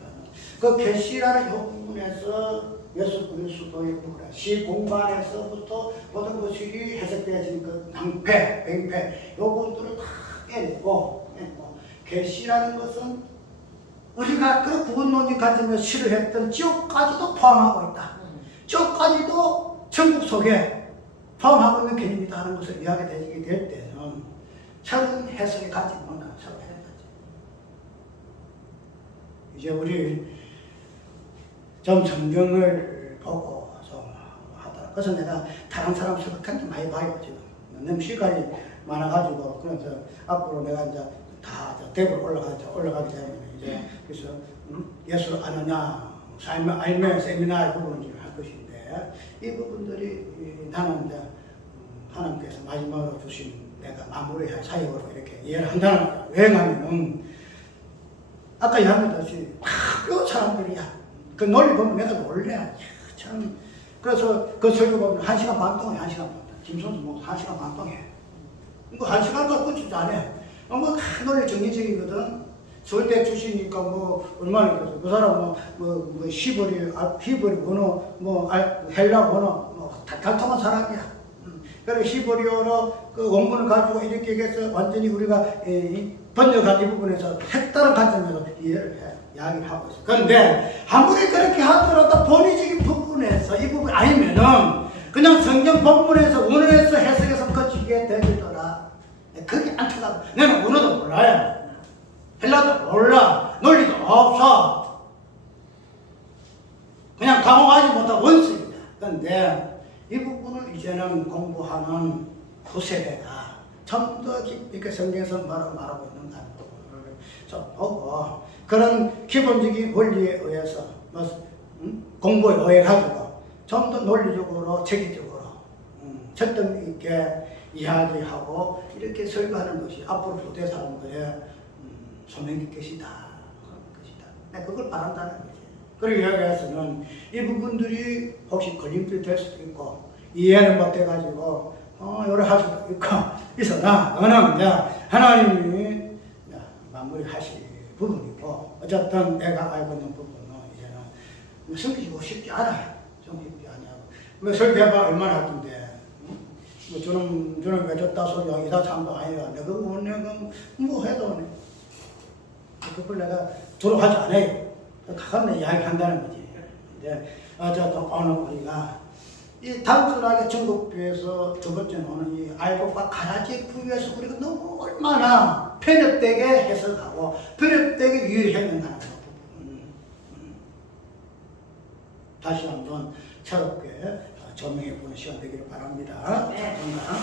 그 계시라는 이 부분에서 예수 그리스도의 시 공간에서부터 모든 것이 해석되어진 그 낭패, 맹패 요것들을 다 빼내고 계시라는 것은 우리가 그 구원론적 관점에서 싫어했던 지옥까지도 포함하고 있다. 지옥까지도 천국 속에 포함하고 있는 개념이다 하는 것을 이야기되게 될 때는 새로운 해석이 가지 못하는 새로운 해석이지. 이제 우리 좀 성경을 보고 좀 하더라. 그래서 내가 다른 사람 생각한 게 많이 봐요, 지금. 너무 시간이 많아가지고. 그래서 앞으로 내가 이제 다 대부로 올라가게 되면 이제 그래서 예수를 아느냐, 알면 세미나의 부분을 할 것인데 이 부분들이 나는 이제 하나님께서 마지막으로 주신 내가 마무리할 사역으로 이렇게 이해를 한다는 거야. 왜 하면은 아까 이야기했듯이 그 사람들이야. 그 논리 보면 내가 놀래. 참. 그래서 그 설교 보면 1시간 반 동안 1시간 반. 김선수 뭐 1시간 반 동안 해. 이거 1시간 갖고 끝도 안 해. 뭐 논리 정리적이거든. 서울대 출신이니까 뭐 얼마나 그래서 그 사람 뭐 히브리 언어 헬라 언어 뭐 달통한 사람이야. 그리고 히브리어로 그 원문을 가지고 이렇게 해서 완전히 우리가 번역한 이 부분에서 색다른 관점에서 이해를 해. 이야기를 하고 있어. 그런데 아무리 그렇게 하더라도 본의적인 부분에서 이 부분 아니면은 그냥 성경 본문에서 원어에서 해석해서 거치게 되더라. 그게 안 터다고. 내가 원어도 몰라요. 헬라도 몰라. 논리도 없어. 그냥 당황하지 못한 원수입니다. 그런데 이 부분을 이제는 공부하는 그 세대가 좀 더 깊이 있게 성경에서 말하고 있는가 부분을 좀 보고 그런 기본적인 원리에 의해서 공부에 의해 가지고 좀 더 논리적으로 체계적으로 철등 있게 이야기하고 이렇게 설교하는 것이 앞으로 후대 사람들의 소명일 것이다. 내가 그걸 바란다는 거지. 그리고 여기에서는 이 부분들이 혹시 걸림돌이 될 수도 있고 이해를 못해가지고 요래 할 수도 있고 있으나 그거는 이제 하나님이 마무리하실 부분이고 어쨌든 내가 알고 있는 부분은 이제는 숨기고 싶지 않아요. 숨기지 않냐고. 뭐 설교해봐 얼마나 할 텐데 뭐 저는 왜 줬다 소리야 이다 참도 아니라 내가 뭐 해도 그걸 내가 주로 하지 않아요. 가끔 이야기한다는 거지. 이제 어쨌든 오늘 우리가 이 단순하게 전국교회에서 두 번째는 오늘 이 알곡과 가라지의 부위에서 우리가 너무 얼마나 편협되게 해석하고 편협되게 이해했는가는 부분. 다시 한번 새롭게 조명해 보는 시간 되기를 바랍니다. 네. 자,